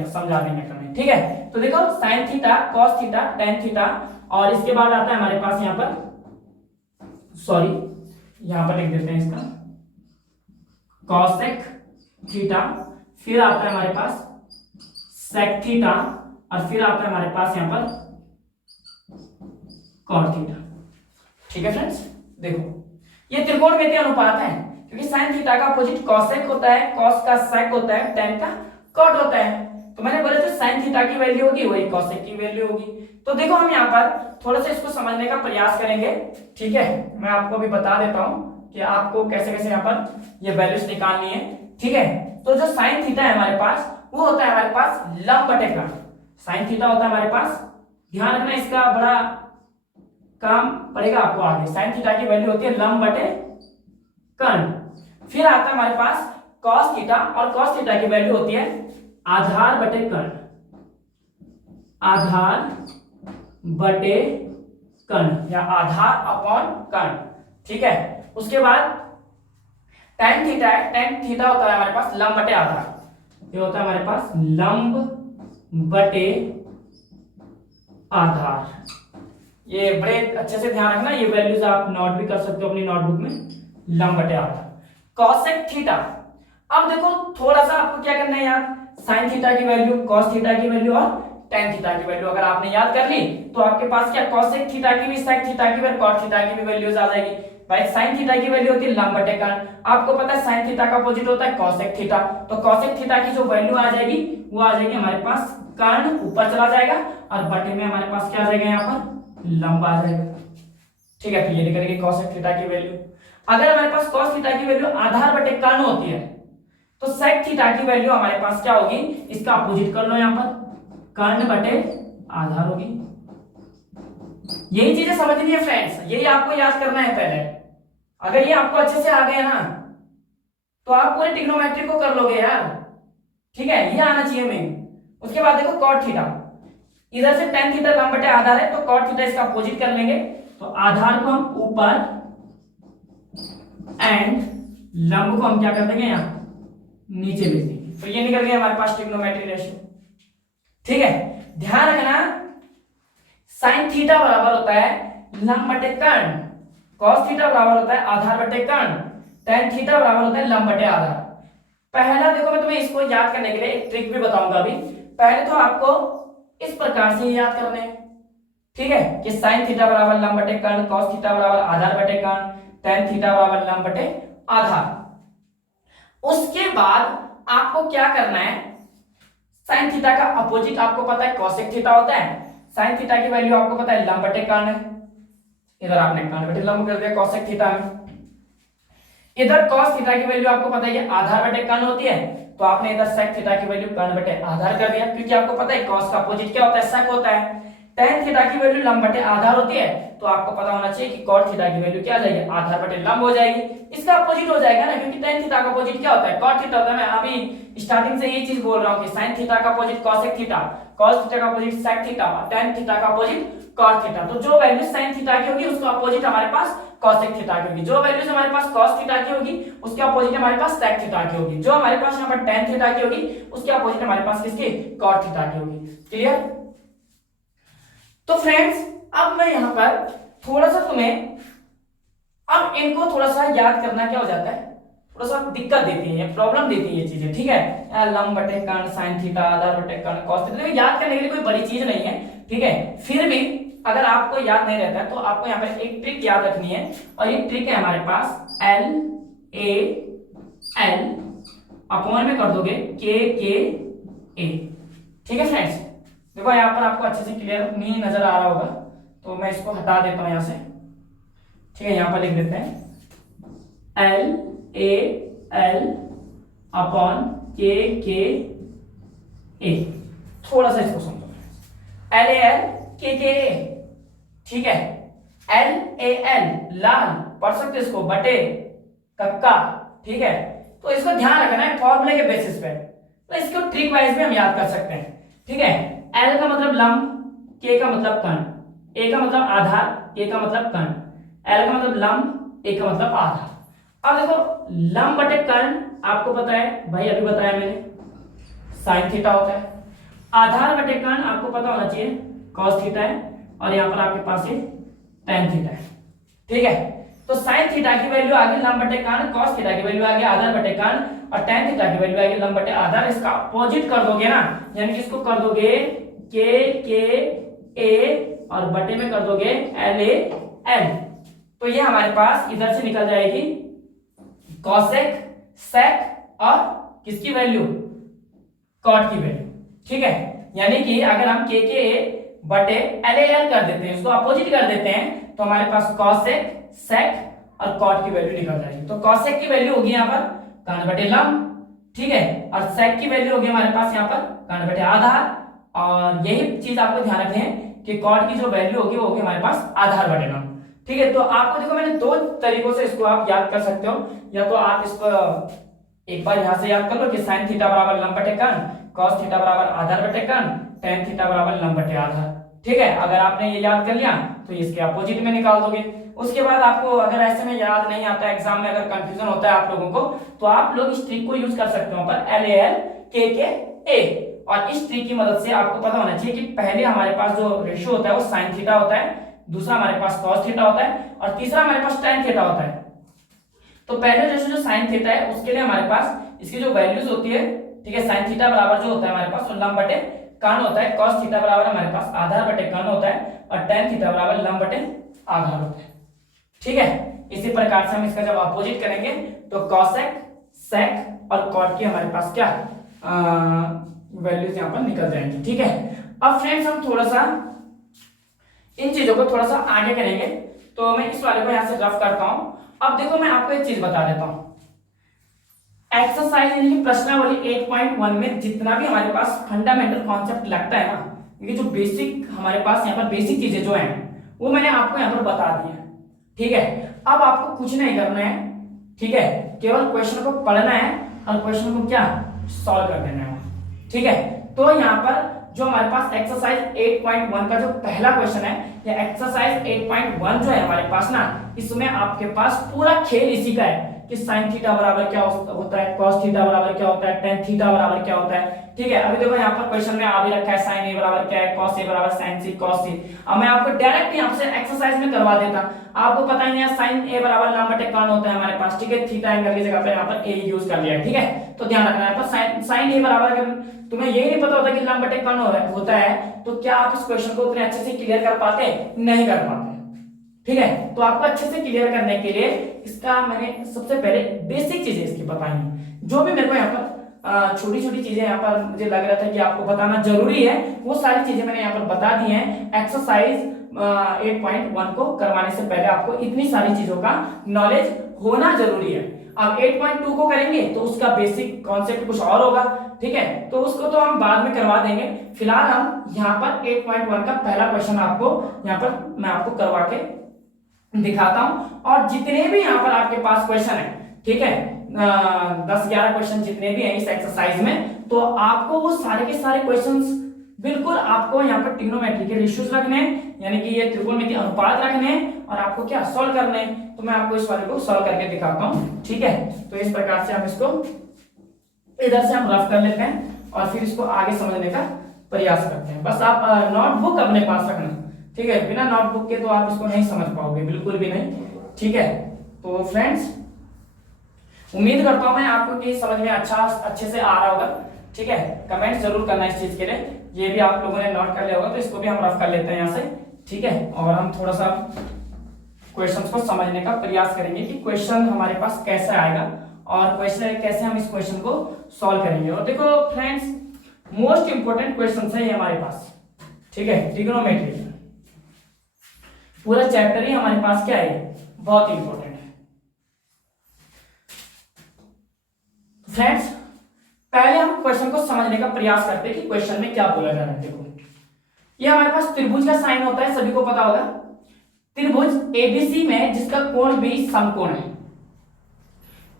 समझा देंगे करें। ठीक है, तो देखो sign theta, cos theta, tan theta और इसके बाद आता है हमारे पास यहाँ पर सॉरी यहां पर लिख देते हैं इसका कॉसेक थीटा, फिर आता है हमारे पास सेक थीटा, और फिर आता है हमारे पास यहां पर कॉट थीटा। ठीक है फ्रेंड्स, देखो ये त्रिकोणमितीय अनुपात है, क्योंकि साइन थीटा का अपोजिट कॉसेक होता है, कॉस का सेक होता है, टेन का कॉट होता है। तो मैंने बोला था साइन थीटा की वैल्यू होगी वही कॉसेक की वैल्यू होगी। तो देखो हम यहाँ पर थोड़ा सा इसको समझने का प्रयास करेंगे। ठीक है, मैं आपको भी बता देता हूँ कि आपको कैसे कैसे यहाँ पर ये वैल्यूज निकालनी है। ठीक है, तो जो साइन थीटा है हमारे पास वो होता है हमारे पास लंब बटे कर्ण। साइन थीटा होता है हमारे पास, ध्यान रखना इसका बड़ा काम पड़ेगा आपको आगे। साइन थीटा की वैल्यू होती है लंब बटे कर्ण। फिर आता है हमारे पास कॉस थीटा, और कॉस थीटा की वैल्यू होती है आधार बटे कर्ण, आधार बटे कर्ण या आधार अपॉन कर्ण। ठीक है, उसके बाद tan थीटा है, tan थीटा होता है हमारे पास लंब बटे आधार, ये होता है हमारे पास लंब बटे आधार। ये बड़े अच्छे से ध्यान रखना, ये वैल्यूज आप नोट भी कर सकते हो अपनी नोटबुक में, लंब बटे आधार। कॉसेक थीटा, अब देखो थोड़ा सा आपको क्या करना है यार, साइन थीटा की वैल्यू, कॉस थीटा की वैल्यू और tan थीटा की वैल्यू अगर आपने याद कर ली तो आपके पास क्या कॉसेक थीटा की भी, सेक थीटा की भी, कॉट थीटा की भी वैल्यूज आ जाएगी। भाई साइन थीटा की वैल्यू होती है लंब बटे कर्ण, आपको पता है साइन थीटा का अपोजिट होता है कॉसेक थीटा, तो कॉसेक थीटा की जो वैल्यू आ जाएगी वो आ जाएगी हमारे पास कर्ण ऊपर चला जाएगा, और बटे में हमारे पास क्या आ जाएगा यहाँ पर लंब आ जाएगा। ठीक है, तो ये निकलेगी कॉसेक थीटा की वैल्यू। अगर हमारे पास कॉस थीटा की वैल्यू आधार बटे कर्ण होती है तो सेक थीटा की वैल्यू हमारे पास क्या होगी, इसका अपोजिट कर लो यहाँ पर, कर्ण बटे आधार होगी। यही चीजें समझनी है फ्रेंड्स, यही आपको याद करना है पहले। अगर ये आपको अच्छे से आ गया ना तो आप पूरे ट्रिग्नोमेट्री को कर लोगे यार। ठीक है, ये आना चाहिए मेन। उसके बाद देखो कॉट थीटा, इधर से tan थीटा लंब बटे आधार है तो कॉट थीटा इसका अपोजिट कर लेंगे, तो आधार को हम ऊपर एंड लंब को हम क्या कर देंगे यहाँ नीचे ले देंगे, तो ये निकल गया हमारे पास ट्रिग्नोमेट्री रेशियो। ठीक है, ध्यान रखना साइन थीटा बराबर होता है लंब बटे कर्ण, कॉस थीटा बराबर होता है आधार बटे कर्ण, tan थीटा बराबर होता है लंब बटे आधार। पहला देखो मैं तुम्हें इसको याद करने के लिए एक ट्रिक भी बताऊंगा अभी। पहले तो आपको इस प्रकार से याद करने हैं, ठीक है, कि साइन थीटा बराबर लंब बटे कर्ण, कॉस थीटा बराबर आधार बटे कर्ण, tan थीटा बराबर लंब बटे आधार। उसके बाद आपको क्या करना है, साइन थीटा का अपोजिट आपको पता है कॉसेक थीटा होता है, साइन थीटा की वैल्यू आपको पता है लंब बटे कर्ण है, इधर आपने कर्ण बटे लंब कर दिया कॉसेक थीटा में। इधर कॉस थीटा की वैल्यू आपको पता है कि आधार बटे कर्ण होती है, तो आपने इधर सेक थीटा की वैल्यू कर्ण बटे आधार कर दिया, क्योंकि आपको पता है कॉस का अपोजिट क्या होता है, सेक होता है। tan थीटा की वैल्यू लंब बटे आधार होती है, तो आपको पता होना चाहिए कि cot थीटा की वैल्यू क्या आ जाएगी, आधार बटे लंब हो जाएगी। इसका अपोजिट हो जाएगा ना, क्योंकि tan थीटा का अपोजिट क्या होता है, cot थीटा होता है। मैं अभी स्टार्टिंग से ये चीज बोल रहा हूँ कि sin थीटा का opposite cosec theta, cos theta का opposite sec theta, tan theta का अपोजिट cot थीटा। तो जो वैल्यू sin थीटा की होगी उसका अपोजिट हमारे पास cosec थीटा की होगी, जो वैल्यूज हमारे पास cos थीटा की होगी उसके अपोजिट हमारे पास sec थीटा की होगी, जो हमारे पास यहाँ पर tan थीटा की होगी उसके अपोजिट हमारे पास किसकी, cot थीटा की होगी। क्लियर? तो फ्रेंड्स अब मैं यहाँ पर थोड़ा सा तुम्हें, अब इनको थोड़ा सा याद करना क्या हो जाता है, थोड़ा सा दिक्कत देती है, प्रॉब्लम देती है ये चीजें। ठीक है, लंब बटे कर्ण, साइन थीटा, आधार बटे कर्ण, कॉस थीटा, याद करने के लिए कोई बड़ी चीज नहीं है। ठीक है, फिर भी अगर आपको याद नहीं रहता है तो आपको यहाँ पर एक ट्रिक याद रखनी है, और ये ट्रिक है हमारे पास एल ए एल अपॉन में कर दोगे के ए। ठीक है फ्रेंड्स, देखो यहाँ पर आपको अच्छे से क्लियर नहीं नजर आ रहा होगा तो मैं इसको हटा देता हूं यहाँ से। ठीक है, यहाँ पर लिख देते हैं एल ए एल अपॉन के ए। थोड़ा सा इसको समझो, एल ए एल के ए। ठीक है, एल ए एल लाल पढ़ सकते इसको, बटे कक्का। ठीक है, तो इसको ध्यान रखना है फॉर्मूले के बेसिस पे, तो इसको ट्रिक वाइज भी हम याद कर सकते हैं। ठीक है, एल का मतलब लंब, के का मतलब कर्ण, ए का मतलब आधार, के का मतलब कर्ण, एल का मतलब लंब, ए का मतलब आधार। अब देखो लंब बटे कर्ण आपको पता है भाई, अभी बताया मैंने साइन थीटा होता है, आधार बटे कर्ण आपको पता होना चाहिए कॉस थीटा है, और यहाँ पर आपके पास ये tan थीटा है। ठीक है, तो साइन थीटा की वैल्यू आ गई लंब बटे कान, कॉस थीटा की वैल्यू आ गई आधार बटे कान, और tan थीटा की वैल्यू आ गई लंब बटे आधार। इसका अपोजिट कर दोगे ना, यानी कि इसको कर दोगे के ए और बटे में कर दोगे एल ए एल, तो ये हमारे पास इधर से निकल जाएगी कॉसेक सेक और किसकी वैल्यू, कॉट की वैल्यू। ठीक है, यानी कि अगर हम के ए बटे एल ए एल कर देते हैं, इसको अपोजिट कर देते हैं, तो हमारे पास कॉसेक सेक और कॉट की वैल्यू निकल जाएगी। तो कॉसेक की वैल्यू होगी यहाँ पर कान बटे लंब, ठीक है, और सेक की वैल्यू होगी हमारे पास यहाँ पर कान बटे आधार, और यही चीज आपको ध्यान रखना है कि कॉट की जो वैल्यू होगी वो होगी हमारे पास आधार बटे लंब। ठीक है, तो आपको देखो मैंने दो तरीकों से इसको आप याद कर सकते हो, या तो आप इसको एक बार यहां से याद कर लो कि साइन थीटा बराबर लंब बटे कान, कॉस थीटा बराबर आधार बटे कान, tan थीटा बराबर लंब बटे आधार। ठीक है, अगर आपने ये याद कर लिया तो इसके अपोजिट में निकाल दोगे। उसके बाद आपको अगर ऐसे में याद नहीं आता, एग्जाम में अगर कंफ्यूजन होता है आप लोगों को, तो आप लोग इस ट्रिक को यूज कर सकते हो पर एल ए एल के ए, और इस ट्रिक की मदद से आपको पता होना चाहिए कि पहले हमारे पास जो रेशियो होता है वो साइन थीटा होता है, दूसरा हमारे पास कॉस थीटा होता है, और तीसरा हमारे पास tan थीटा होता है। तो पहले रेशियो जो साइन थीटा है उसके लिए हमारे पास इसकी जो वैल्यूज होती है, ठीक है, साइन थीटा बराबर जो होता है हमारे पास वो लंब बटे कान होता है, कॉस थीटा बराबर हमारे पास आधार बटे कान होता है, और tan थीटा बराबर लंब बटे आधार होता है। ठीक है, इसी प्रकार से हम इसका जब अपोजिट करेंगे तो कॉसेक सेक और कॉट की हमारे पास क्या वैल्यूज यहाँ पर निकल जाएंगी। ठीक है, अब फ्रेंड्स हम थोड़ा सा इन चीजों को थोड़ा सा आगे करेंगे, तो मैं इस वाले को यहाँ से रफ करता हूं। अब देखो मैं आपको एक चीज बता देता हूं, एक्सरसाइज यानी प्रश्नावली 8.1 में जितना भी हमारे पास फंडामेंटल कॉन्सेप्ट लगता है ना, ये जो बेसिक हमारे पास यहाँ पर बेसिक चीजें जो हैं वो मैंने आपको यहाँ पर बता दी है। ठीक है, अब आपको कुछ नहीं करना है, ठीक है, केवल क्वेश्चन को पढ़ना है और क्वेश्चन को क्या सॉल्व कर देना है। ठीक है, तो यहाँ पर जो हमारे पास एक्सरसाइज 8.1 का जो पहला क्वेश्चन है, या एक्सरसाइज 8.1 जो है हमारे पास ना, इसमें आपके पास पूरा खेल इसी का है कि साइन थीटा बराबर क्या होता है, कॉस थीटा बराबर क्या होता है, टेन थीटा बराबर क्या होता है। ठीक है, अभी देखो यहाँ पर क्वेश्चन में आ भी रखा है साइन ए बराबर क्या है, कॉस ए बराबर साइन सी कॉस सी। अब मैं आपको डायरेक्ट यहाँ से एक्सरसाइज में करवा देता, आपको पता ही है साइन ए बराबर लंब बटे कान होता है हमारे पास। ठीक है, थीटा एंगल की जगह पे यहाँ पर ए यूज कर लिया है। ठीक है, तो ध्यान रखना है, पर साइन ए बराबर अगर तुम्हें यही नहीं पता होता कि लंब बटे कान होता है, तो क्या आप इस क्वेश्चन को उतने अच्छे से क्लियर कर पाते? नहीं कर पाते। ठीक है, तो आपको अच्छे से क्लियर करने के लिए इसका मैंने सबसे पहले बेसिक चीजें इसकी बताई, जो भी मेरे को यहाँ पर छोटी छोटी चीजें यहाँ पर मुझे लग रहा था कि आपको बताना जरूरी है, वो सारी चीजें मैंने यहाँ पर बता दी हैं। एक्सरसाइज 8.1 को करवाने से पहले आपको इतनी सारी चीजों का नॉलेज होना जरूरी है। अब 8.2 को करेंगे तो उसका बेसिक कॉन्सेप्ट कुछ और होगा। ठीक है, तो उसको तो हम बाद में करवा देंगे, फिलहाल हम यहाँ पर 8.1 का पहला क्वेश्चन आपको यहाँ पर मैं आपको करवा के दिखाता हूं, और जितने भी यहाँ पर आपके पास क्वेश्चन है, ठीक है, 10-11 क्वेश्चन जितने भी हैं इस एक्सरसाइज में, तो आपको वो सारे के सारे क्वेश्चंस बिल्कुल आपको यहाँ पर ट्रिग्नोमेट्री के रेशियोज रखने हैं, यानी कि ये त्रिकोणमितीय अनुपात रखने हैं, और आपको क्या सॉल्व करने हैं। तो मैं आपको इस वाले को सॉल्व करके दिखाता हूँ। ठीक है, तो इस प्रकार से हम इसको इधर से हम रफ कर लेते हैं और फिर इसको आगे समझने का प्रयास करते हैं। बस आप नोटबुक अपने पास रखना, ठीक है, बिना नोटबुक के तो आप इसको नहीं समझ पाओगे, बिल्कुल भी नहीं। ठीक है, तो फ्रेंड्स उम्मीद करता हूं मैं आपको कि समझ में अच्छे से आ रहा होगा। ठीक है, कमेंट जरूर करना इस चीज के लिए, ये भी आप लोगों ने नोट कर लिया होगा, तो इसको भी हम रफ कर लेते हैं यहाँ से। ठीक है, और हम थोड़ा सा क्वेश्चंस को समझने का प्रयास करेंगे कि क्वेश्चन हमारे पास कैसे आएगा और क्वेश्चन कैसे हम इस क्वेश्चन को सॉल्व करेंगे। और देखो फ्रेंड्स, मोस्ट इंपोर्टेंट क्वेश्चन है ये हमारे पास। ठीक है, ट्रिग्नोमेट्री पूरा चैप्टर ही हमारे पास क्या है, बहुत इंपॉर्टेंट है। फ्रेंड्स, पहले हम क्वेश्चन को समझने का प्रयास करते हैं कि क्वेश्चन में क्या बोला जा रहा है। देखो, ये हमारे पास त्रिभुज का साइन होता है, सभी को पता होगा। त्रिभुज एबीसी में जिसका कोण भी समकोण है,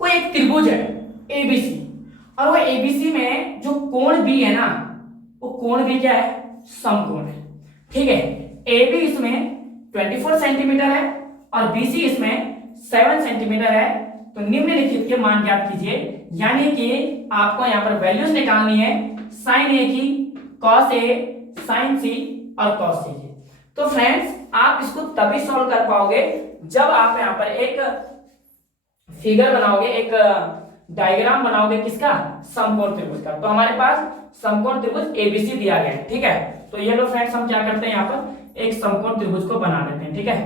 कोई एक त्रिभुज है एबीसी, और वो एबीसी में जो कोण भी है ना, वो कोण भी क्या है, समकोण है। ठीक है, एबी इसमें 24 सेंटीमीटर है और बीसी इसमें 7 सेंटीमीटर है। तो निम्नलिखित के मान ज्ञात कीजिए, यानी कि आपको यहाँ पर वैल्यूज निकालनी है साइन ए की, कॉस ए, साइन सी और कॉस सी की। तो फ्रेंड्स, आप इसको तभी सॉल्व कर पाओगे जब आप यहाँ पर एक फिगर बनाओगे, एक डायग्राम बनाओगे, किसका, समकोण त्रिभुज का। तो हमारे पास समकोण त्रिभुज एबीसी दिया गया है, ठीक है। तो ये लो फ्रेंड्स, हम क्या करते हैं, यहाँ पर एक समकोण त्रिभुज को बना देते हैं, ठीक है।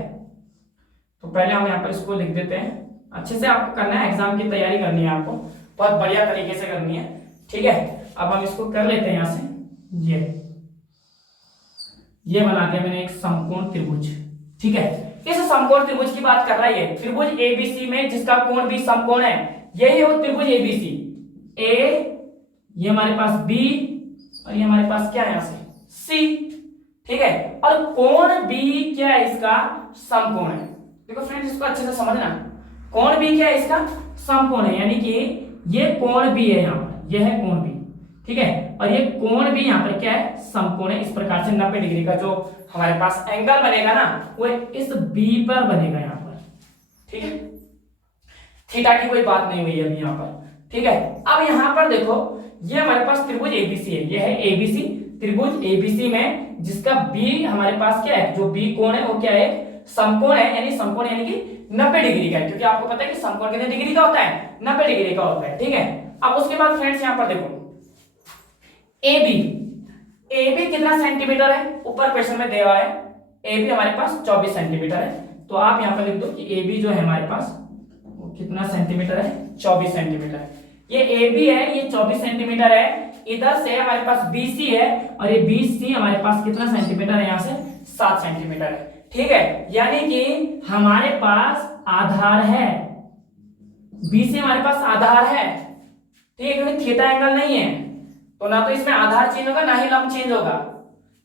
तो पहले हम यहाँ पर इसको लिख देते हैं। अच्छे से आपको करना है, एग्जाम की तैयारी करनी है आपको, बहुत बढ़िया तरीके से करनी है, ठीक है। अब हम इसको कर लेते हैं यहाँ से, ये बना दिया मैंने एक समकोण त्रिभुज, ठीक है। इस समकोण त्रिभुज की बात कर रहा है, त्रिभुज एबीसी में जिसका कोण भी समकोण है, यही है वो त्रिभुज एबीसी। ए, ये हमारे पास बी, और ये हमारे पास क्या है यहाँ से सी, ठीक है। और कोण बी क्या है, इसका समकोण है। देखो फ्रेंड्स, इसको अच्छे से समझना, कोण बी क्या है, इसका समकोण है, यानी कि ये कोण बी है, यहाँ पर ये है कोण बी, ठीक है। और ये कोण भी यहाँ पर क्या है, समकोण है। इस प्रकार से 90 डिग्री का जो हमारे पास एंगल बनेगा ना, वो इस बी पर बनेगा यहाँ पर, ठीक है। थीटा की कोई बात नहीं हुई अभी यहाँ पर, ठीक है। अब यहाँ पर देखो, ये हमारे पास त्रिभुज एबीसी है, ये है एबीसी, त्रिभुज एबीसी में जिसका बी हमारे पास क्या है, जो बी कोण है वो क्या है, समकोण है, यानी समकोण यानी कि 90 डिग्री का है, क्योंकि आपको पता है कि समकोण कितने डिग्री का होता है, 90 डिग्री का होता है, ठीक है। अब उसके बाद फ्रेंड्स यहाँ पर देखो, ए बी कितना सेंटीमीटर है, ऊपर क्वेश्चन में दिया है, ए बी हमारे पास 24 सेंटीमीटर है। तो आप यहां पर लिख दो कि ए बी जो है हमारे पास वो कितना सेंटीमीटर है, 24 सेंटीमीटर है। ये ए बी है, ये 24 सेंटीमीटर है। इधर से हमारे पास बी सी है, और ये बी सी हमारे पास कितना सेंटीमीटर है, यहां से 7 सेंटीमीटर है, ठीक है। यानी कि हमारे पास आधार है, बी सी हमारे पास आधार है, ठीक है, क्योंकि थीटा एंगल नहीं है, तो ना तो इसमें आधार चेंज होगा, ना ही लंब चेंज होगा,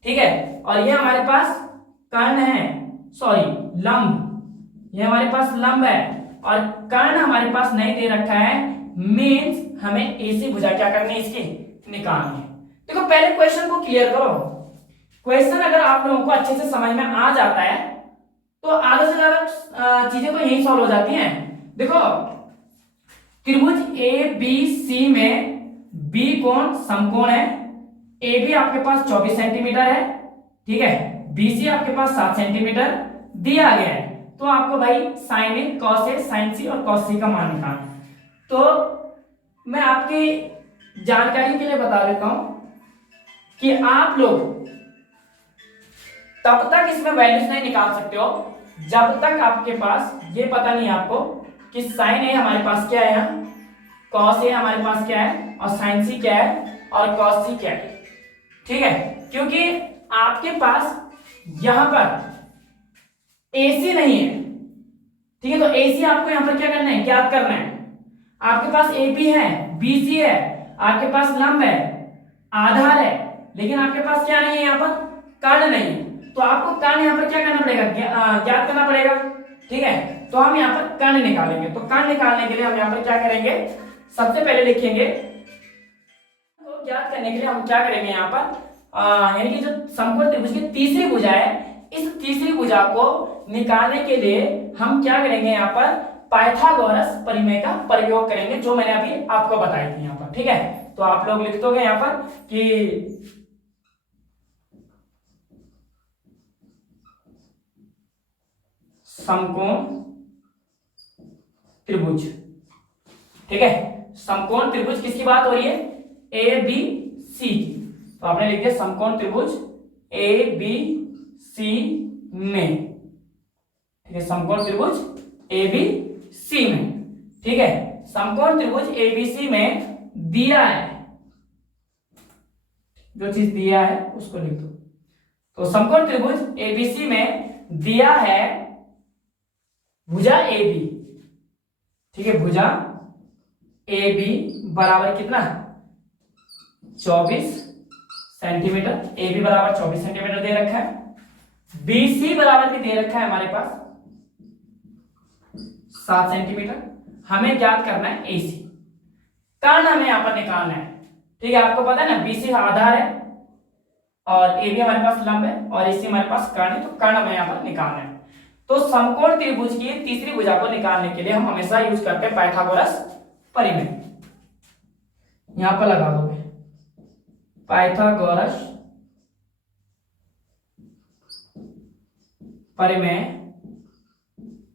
ठीक है। और ये हमारे पास कर्ण है, सॉरी लंब, ये हमारे पास लंब है, और कर्ण हमारे पास नहीं दे रखा है, मींस हमें एसी भुजा क्या करनी है, इसकी निकालनी है। देखो पहले क्वेश्चन को क्लियर करो। क्वेश्चन अगर आप लोगों को अच्छे से समझ में आ जाता है तो आधा से ज्यादा चीजें तो यही सॉल्व हो जाती हैं। देखो त्रिभुज ए बी सी में बी कोण समकोण है, ए बी आपके पास 24 सेंटीमीटर है, ठीक है, बी सी आपके पास 7 सेंटीमीटर दिया गया है। तो आपको भाई sign A, cos A, sign सी और कॉस सी का मान निकालना है। तो मैं आपकी जानकारी के लिए बता देता हूं कि आप लोग तब तक इसमें वैल्यूज नहीं निकाल सकते हो जब तक आपके पास ये पता नहीं आपको कि साइन ए हमारे पास क्या है, यहाँ कॉस ए हमारे पास क्या है, और साइन सी क्या है, और कॉस सी क्या है, ठीक है। क्योंकि आपके पास यहां पर एसी नहीं है, ठीक है, तो एसी आपको यहां पर क्या करना है, ज्ञात करना है। आपके पास एपी है, बीसी है, आपके पास लंब है, आधार है, लेकिन आपके पास क्या नहीं है, यहाँ पर कर्ण नहीं है। तो आपको कर्ण यहाँ पर क्या करना पड़ेगा, ज्ञात करना पड़ेगा, ठीक है। तो हम यहाँ पर कर्ण निकालेंगे। तो कर्ण निकालने के लिए हम यहाँ पर क्या करेंगे, सबसे पहले लिखेंगे, तो ज्ञात करने के लिए हम क्या करेंगे, यहाँ पर यानी कि जो समकोण त्रिभुज की तीसरी भुजा है, इस तीसरी भुजा को निकालने के लिए हम क्या करेंगे, यहाँ पर पाइथागोरस परिमेय का प्रयोग करेंगे, जो मैंने अभी आपको बताई थी यहाँ पर, ठीक है। तो आप लोग लिख दोगे यहाँ पर कि समकोण त्रिभुज, ठीक है। समकोण त्रिभुज किसकी बात हो रही है, ए बी सी की। तो आपने लिख दिया समकोण त्रिभुज ए बी सी में, ठीक है, समकोण त्रिभुज ए बी सी में, ठीक है। समकोण त्रिभुज ए बी सी में दिया है, जो चीज दिया है उसको लिख दो। तो समकोण त्रिभुज ए बी सी में दिया है भुजा ए बी, ठीक है, भुजा ए बी बराबर कितना, 24 सेंटीमीटर, ए बी बराबर 24 सेंटीमीटर दे रखा है, बी सी बराबर भी दे रखा है हमारे पास 7 सेंटीमीटर। हमें ज्ञात करना है एसी, कर्ण हमें यहां पर निकालना है, ठीक है। आपको पता है ना, बीसी आधार है और ए बी हमारे पास लंब है और एसी हमारे पास कर्ण है, तो कर्ण हमें यहां पर निकालना है। तो समकोण त्रिभुज की तीसरी भुजा को निकालने के लिए हम हमेशा यूज करते हैं पाइथागोरस परिमेय। यहां पर लगा दोगे परिमेय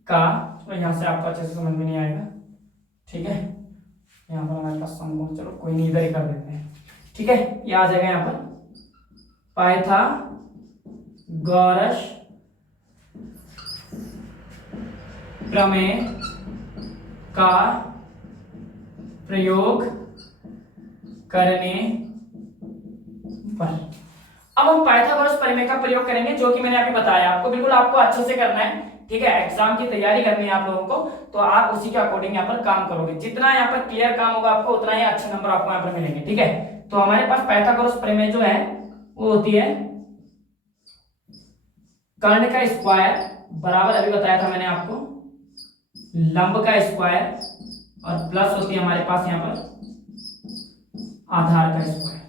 का, तो यहाँ से आपको अच्छे से समझ में नहीं आएगा, ठीक है। यहाँ पर हमारे पास समकोण, चलो कोई नहीं, इधर ही कर देते हैं, ठीक है। ये आ जाएगा यहाँ पर पाइथागोरस प्रमेय का प्रयोग करने पर। अब हम पाइथागोरस प्रमेय का प्रयोग करेंगे, जो कि मैंने अभी बताया आपको, बिल्कुल आपको अच्छे से करना है, ठीक है। एग्जाम की तैयारी करनी है आप लोगों को, तो आप उसी के अकॉर्डिंग यहाँ पर काम करोगे। जितना यहाँ पर क्लियर काम होगा आपको, उतना ही अच्छे नंबर आपको यहाँ पर मिलेंगे, ठीक है। तो हमारे पास पाइथागोरस प्रमेय जो है वो होती है कर्ण का स्क्वायर बराबर, अभी बताया था मैंने आपको, लंब का स्क्वायर, और प्लस होती है हमारे पास यहाँ पर आधार का स्क्वायर,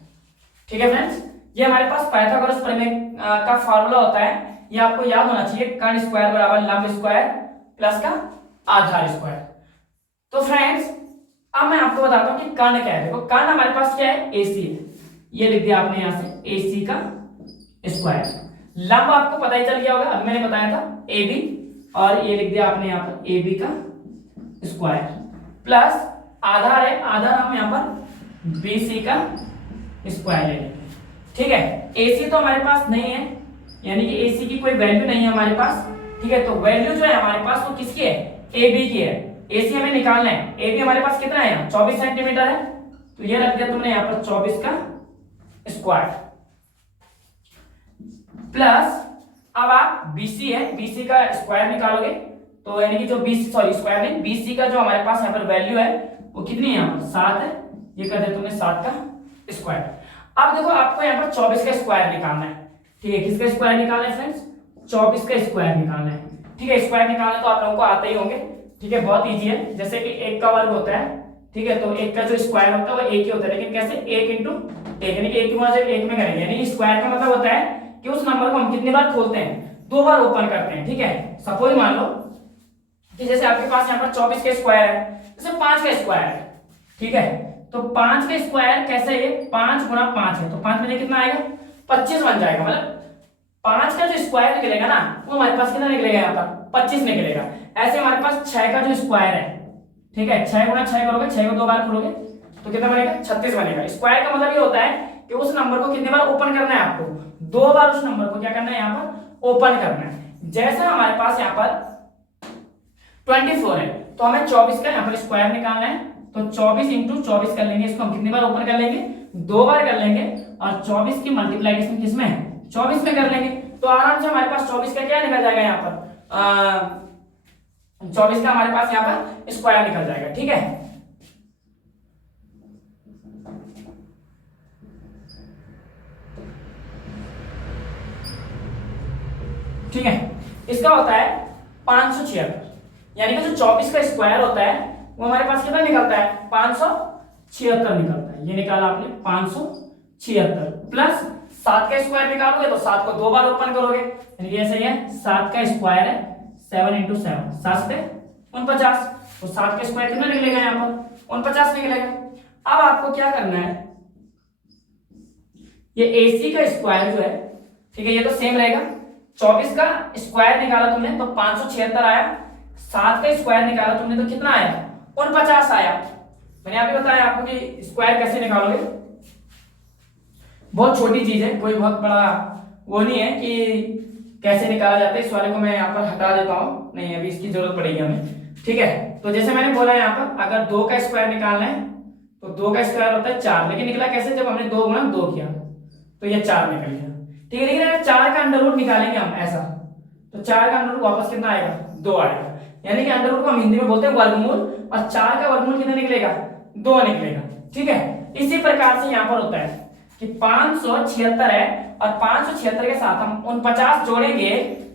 ठीक है फ्रेंड्स। ये हमारे पास पाइथागोरस प्रमेय का फार्मूला होता है, ये आपको याद होना चाहिए, कर्ण स्क्वायर बराबर लंब स्क्वायर प्लस का आधार स्क्वायर। तो फ्रेंड्स अब मैं आपको बताता हूं कि कर्ण क्या है। देखो कर्ण हमारे पास क्या है, AC है, ये लिख दिया आपने यहां से AC का स्क्वायर। लंब आपको पता ही चल गया होगा, अभी मैंने बताया था AB, और ये लिख दिया आपने यहां पर AB का स्क्वायर, प्लस आधार है, आधार हम यहां पर BC का स्क्वायर ले लेंगे, ठीक है। AC तो हमारे पास नहीं है, यानी कि AC की कोई वैल्यू नहीं है हमारे पास, ठीक है। तो वैल्यू जो है हमारे पास वो किसकी है, AB की है। AC हमें निकालना है, AB हमारे पास कितना है, 24 सेंटीमीटर है, तो ये रख दिया तुमने यहाँ पर 24 का स्क्वायर, प्लस अब आप BC है, BC का स्क्वायर निकालोगे, तो यानी कि जो BC, सॉरी स्क्वायर नहीं, BC का जो हमारे पास यहाँ पर वैल्यू है वो कितनी है, यहाँ पर 7 है, ये कर दिया तुमने 7 का स्क्वायर। अब देखो आपको यहाँ पर 24 का स्क्वायर निकालना है, ठीक है। किसका स्क्वायर निकालना है फ्रेंड्स, 24 का स्क्वायर निकालना है, ठीक है। स्क्वायर निकालना तो आप लोगों को आते ही होंगे, ठीक है, बहुत इजी है। जैसे कि 1 का वर्ग होता है, ठीक है, तो 1 का जो स्क्वायर होता है वो 1 ही होता है, लेकिन कैसे, 1 इंटू 1, यानी कि 1 की वजह 1 में करेंगे, यानी स्क्वायर का मतलब होता है कि उस नंबर को हम कितनी बार खोलते हैं, 2 बार ओपन करते हैं, ठीक है। सपोज मान लो कि जैसे आपके पास यहाँ पर 24 का स्क्वायर है, जैसे 5 का स्क्वायर है, ठीक है, तो 5 का स्क्वायर कैसे है, 5 गुना 5 है, तो 5 में कितना आएगा, 25 बन जाएगा। मतलब 5 का जो स्क्वायर निकलेगा ना, वो हमारे पास कितना निकलेगा, यहाँ पर 25 निकलेगा। ऐसे हमारे पास 6 का जो स्क्वायर है, ठीक है, 6 गुना 6 करोगे, 6 को 2 बार खोलोगे तो कितना बनेगा, 36 बनेगा। स्क्वायर का मतलब ये होता है कि उस नंबर को कितनी बार ओपन करना है, आपको 2 बार उस नंबर को क्या करना है, यहाँ पर ओपन करना है। जैसा हमारे पास यहाँ पर 24 है, तो हमें 24 का यहाँ पर स्क्वायर निकालना है, तो 24 इंटू 24 कर लेंगे, इसको हम कितनी बार ओपन कर लेंगे, 2 बार कर लेंगे, और 24 की मल्टीप्लाइकेशन किसमें, 24 में कर लेंगे, तो आराम से हमारे पास 24 का क्या निकल जाएगा, यहाँ पर 24 का हमारे पास यहाँ पर स्क्वायर निकल जाएगा, ठीक है। ठीक है, इसका होता है 576, यानी कि जो 24 का स्क्वायर होता है वो हमारे पास कितना निकलता है, 576 निकलता है। ये निकाला आपने 576, प्लस 7 का स्क्वायर निकालोगे तो 7 को 2 बार ओपन करोगे, यानी कि ऐसे ही है, 7 का स्क्वायर है 7 इंटू 7, 7 से 49, तो 7 का स्क्वायर कितना निकलेगा, यहाँ पर 49 निकलेगा। अब आपको क्या करना है, ये AC का स्क्वायर जो है, ठीक है, ये तो सेम रहेगा, 24 का स्क्वायर निकाला तुमने तो 576 आया, 7 का स्क्वायर निकाला तुमने तो कितना आया, 49 आया। मैंने अभी बताया आपको कि स्क्वायर कैसे निकालोगे, बहुत छोटी चीज है, कोई बहुत बड़ा वो नहीं है कि कैसे निकाला जाता है। इस वाले को मैं यहाँ पर हटा देता हूँ, नहीं अभी इसकी जरूरत पड़ेगी हमें, ठीक है। तो जैसे मैंने बोला यहाँ पर अगर 2 का स्क्वायर निकालना है तो 2 का स्क्वायर होता है 4, लेकिन निकला कैसे, जब हमने 2 गुना 2 किया तो ये 4 निकल गया, ठीक है। लेकिन अगर 4 का अंडर रूट निकालेंगे हम ऐसा, तो 4 का अंडर रूट वापस कितना आएगा, 2 आएगा, यानी कि अंडर रूट को हम हिंदी में बोलते हैं वर्गमूल, और 4 का वर्गमूल कितना निकलेगा, 2 निकलेगा, ठीक है। इसी प्रकार से यहाँ पर होता है कि 576 है, और 576 के साथ हम 49 जोड़ेंगे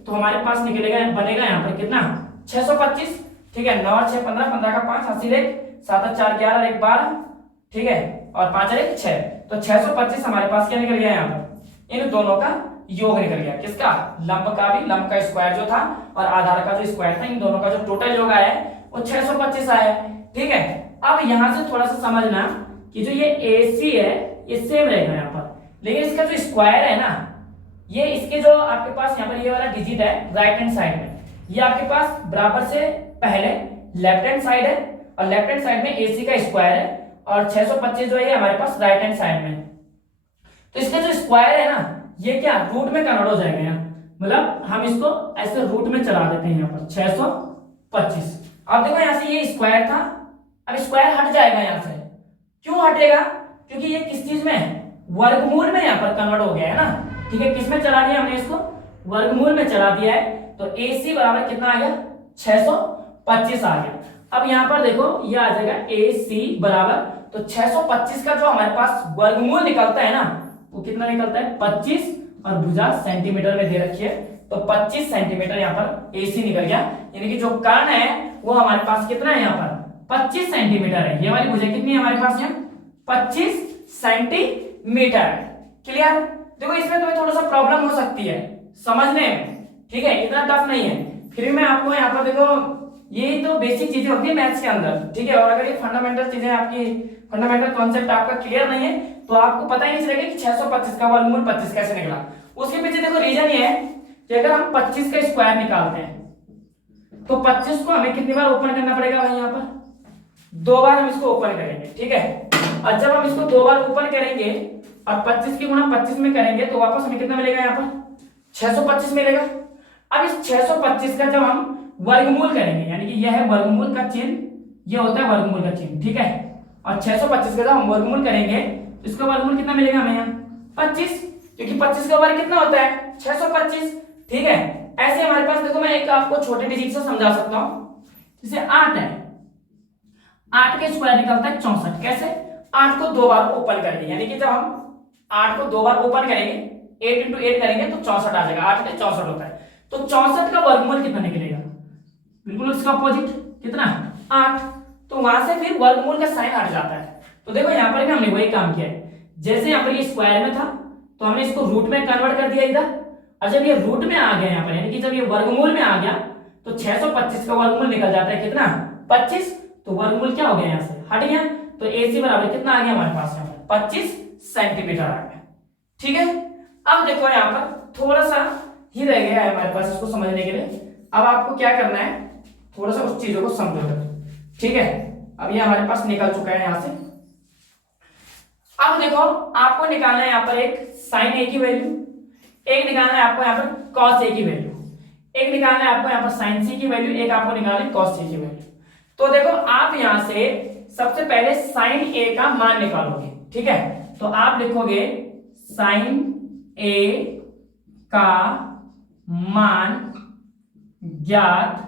तो हमारे पास निकलेगा, बनेगा यहाँ पर कितना, 625, ठीक है। 9 और 6 15, 15 का 5 हासिल 1, 7 और 4 11 और 1 12, ठीक है, और 5 और 1 6, तो 625 हमारे पास क्या निकल गया, यहाँ पर इन दोनों का योग निकल गया, किसका, लंब का भी, लंब का स्क्वायर जो था और आधार का जो स्क्वायर था, इन दोनों का जो टोटल योग आया है वो 625 आया, ठीक है। अब यहां से थोड़ा सा समझना कि जो ये AC है ये सेम रहेगा यहाँ पर, लेकिन इसका जो स्क्वायर है ना ये इसके जो आपके पास यहाँ पर ये वाला डिजिट है राइट हैंड साइड में, ये आपके पास बराबर से पहले लेफ्ट हैंड साइड है और लेफ्ट हैंड साइड में AC का स्क्वायर है और 625 जो है ये हमारे पास राइट हैंड साइड में है। तो इसका जो स्क्वायर है ना ये क्या रूट में कन्वर्ट हो जाएगा यहाँ, मतलब हम इसको ऐसे रूट में चला देते हैं यहाँ पर 625। अब देखो यहाँ से ये स्क्वायर था, अब स्क्वायर हट जाएगा यहाँ से। क्यों हटेगा? क्योंकि ये किस चीज में है, वर्गमूल में यहाँ पर कन्वर्ट हो गया है ना। ठीक है, किस में चला दिया हमने इसको, वर्गमूल में चला दिया है। तो AC बराबर कितना आ गया 625 आ गया। अब यहाँ पर देखो ये आ जाएगा AC बराबर, तो 625 का जो हमारे पास वर्गमूल निकलता है ना वो कितना निकलता है 25, और भुजा सेंटीमीटर में दे रखी है तो 25 सेंटीमीटर यहाँ पर AC निकल गया। यानी कि जो कर्ण है वो हमारे पास कितना है यहाँ पर 25 सेंटीमीटर है। ये वाली भुजा कितनी है हमारे पास यहाँ 25 सेंटीमीटर है। क्लियर? देखो इसमें तुम्हें थोड़ा सा प्रॉब्लम हो सकती है समझने में, ठीक है, इतना टफ नहीं है। फिर मैं आपको यहाँ पर देखो ये तो बेसिक चीजें होती है मैथ्स के अंदर, ठीक है, और अगर ये फंडामेंटल चीजें आपकी फंडामेंटल कॉन्सेप्ट आपका क्लियर नहीं है तो आपको पता ही नहीं चलेगा कि 625 का वर्गमूल 25 कैसे निकला। उसके पीछे देखो रीजन ये है कि अगर हम 25 का स्क्वायर निकालते हैं तो 25 को हमें कितनी बार ओपन करना पड़ेगा भाई, यहाँ पर 2 बार हम इसको ओपन करेंगे, ठीक है। और जब हम इसको 2 बार ओपन करेंगे और 25 की गुणा 25 में करेंगे तो वापस हमें कितना मिलेगा यहाँ पर 625 मिलेगा। अब इस 625 का जब हम वर्गमूल करेंगे, यानी कि यह है वर्गमूल का चिन्ह, ये होता है वर्गमूल का चिन्ह, ठीक है, और 625 का जब हम वर्गमूल करेंगे तो इसका वर्गमूल कितना मिलेगा हमें यहाँ 25, क्योंकि 25 का वर्ग कितना होता है 625, ठीक है। ऐसे हमारे पास देखो मैं एक आपको छोटे डिजिट से समझा सकता हूं, जैसे 8 है, 8 के स्क्वायर निकलता है 64। कैसे? 8 को 2 बार ओपन करेंगे, यानी कि जब हम 8 को 2 बार ओपन करेंगे 8 into 8 करेंगे तो 64 आ जाएगा, 8 के 64 होता है। तो 64 का वर्गमूल कितना निकलेगा, बिल्कुल इसका अपोजिट कितना 8, तो वहां से फिर वर्गमूल का साइन हट जाता है। तो देखो यहाँ पर भी हमने वही काम किया है, जैसे यहाँ पर ये स्क्वायर में था तो हमने इसको रूट में कन्वर्ट कर दिया इधर, और जब ये रूट में आ गया यहाँ पर, यानी कि जब ये वर्गमूल में आ गया तो 625 का वर्गमूल निकल जाता है कितना 25, तो वर्गमूल क्या हो गया यहाँ से हट गया, तो AC बराबर कितना आ गया हमारे पास यहाँ पर 25 सेंटीमीटर आ गया, ठीक है। अब देखो यहाँ पर थोड़ा सा ही रह गया है हमारे पास इसको समझने के लिए। अब आपको क्या करना है, थोड़ा सा उस चीजों को समझो, ठीक है। अब ये हमारे पास निकल चुका है यहाँ से। अब देखो आपको निकालना है यहाँ पर एक साइन A की वैल्यू, एक निकालना है आपको यहाँ पर कॉस A की वैल्यू, एक निकालना है आपको यहाँ पर साइन C की वैल्यू, एक आपको निकालना है कॉस C की वैल्यू। तो देखो आप यहाँ से सबसे पहले साइन A का मान निकालोगे, ठीक है। तो आप लिखोगे साइन A का मान ज्ञात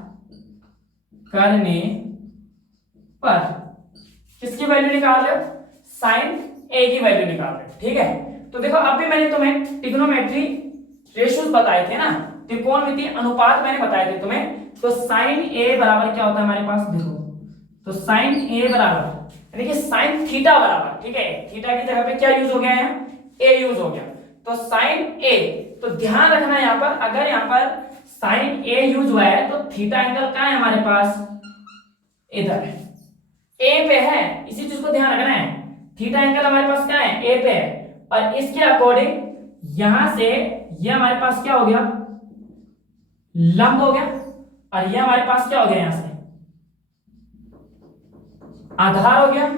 करने पर किसकी वैल्यू निकाल रहे हो, साइन A की वैल्यू निकाल रहे हो, ठीक है। तो देखो अब भी मैंने तुम्हें ट्रिग्नोमेट्री रेशियोज बताए थे ना, त्रिकोणमितीय अनुपात मैंने बताए थे तुम्हें। तो साइन A बराबर क्या होता है हमारे पास, देखो तो साइन A बराबर यानी कि साइन थीटा बराबर, ठीक है, थीटा की जगह पे क्या यूज हो गया है A यूज हो गया, तो साइन A। तो ध्यान रखना यहाँ पर, अगर यहाँ पर साइन A यूज हुआ है तो थीटा एंगल कहाँ है हमारे पास, इधर है, A पे है, इसी चीज को ध्यान रखना है। थीटा एंगल हमारे पास क्या है A पे है, और इसके अकॉर्डिंग यहां से ये हमारे पास क्या हो गया लंब हो गया, और ये हमारे पास क्या हो गया यहां से आधार हो गया,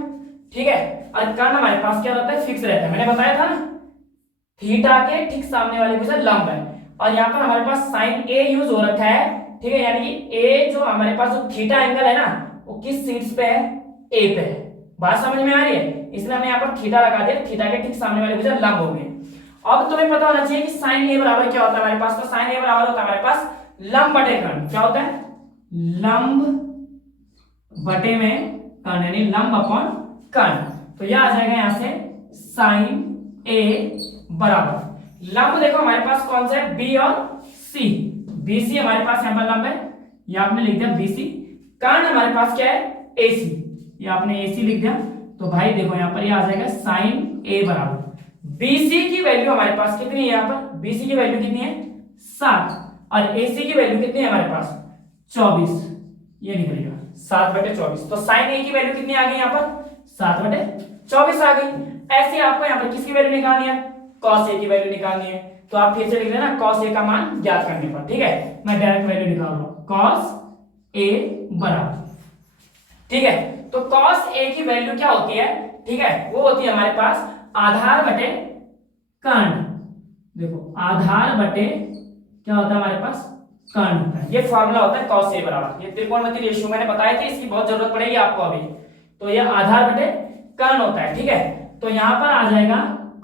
ठीक है। और कर्ण हमारे पास क्या रहता है फिक्स रहता है, मैंने बताया था ना, थीटा के ठीक सामने वाले भुजा लंब है, और यहाँ पर हमारे पास साइन A यूज हो रखा है, ठीक है, यानी कि A जो हमारे पास जो थीटा एंगल है ना वो किस सीट्स पे है, A पे है। बात समझ में आ रही है, इसलिए हमने यहाँ पर थीटा लगा दिया, थीटा के ठीक सामने वाले भुजा लंब हो गए। अब तुम्हें पता होना चाहिए कि साइन A बराबर क्या होता है हमारे पास, तो साइन A बराबर होता है हमारे पास लंब बटे कर्ण, क्या होता है लंब बटे में कर्ण, यानी लंब अपॉन कर्ण। तो यह आ जाएगा यहाँ से साइन A बराबर लंब, देखो हमारे पास कौन सा है B और C, BC हमारे पास यहाँ पर लंब है, ये आपने लिख दिया BC, कर्ण हमारे पास क्या है AC, ये आपने AC लिख दिया। तो भाई देखो यहाँ पर ये आ जाएगा साइन A बराबर BC की वैल्यू हमारे पास कितनी है, यहाँ पर BC की वैल्यू कितनी है 7, और AC की वैल्यू कितनी है हमारे पास 24, ये निकलेगा 7/24। तो साइन A की वैल्यू कितनी आ गई यहाँ पर 7/24 आ गई। ऐसे आपको यहाँ पर किसकी वैल्यू निकालनी है, कॉस A की वैल्यू निकालनी है। तो आप फिर से लिख लेना cos A का मान ज्ञात करने पर। ठीक है, मैं डायरेक्ट वैल्यू निकाल रहा हूं, cos A बराबर, ठीक है, तो cos A की वैल्यू क्या होती है, ठीक है, वो होती है हमारे पास आधार बटे कर्ण। देखो आधार बटे क्या होता है हमारे पास, कर्ण होता है। ये फॉर्मूला होता है cos A बराबर, ये त्रिकोणमिति रेशियो मैंने बताया था, इसकी बहुत जरूरत पड़ेगी आपको अभी। तो ये आधार बटे कर्ण होता है। ठीक है, तो यहां पर आ जाएगा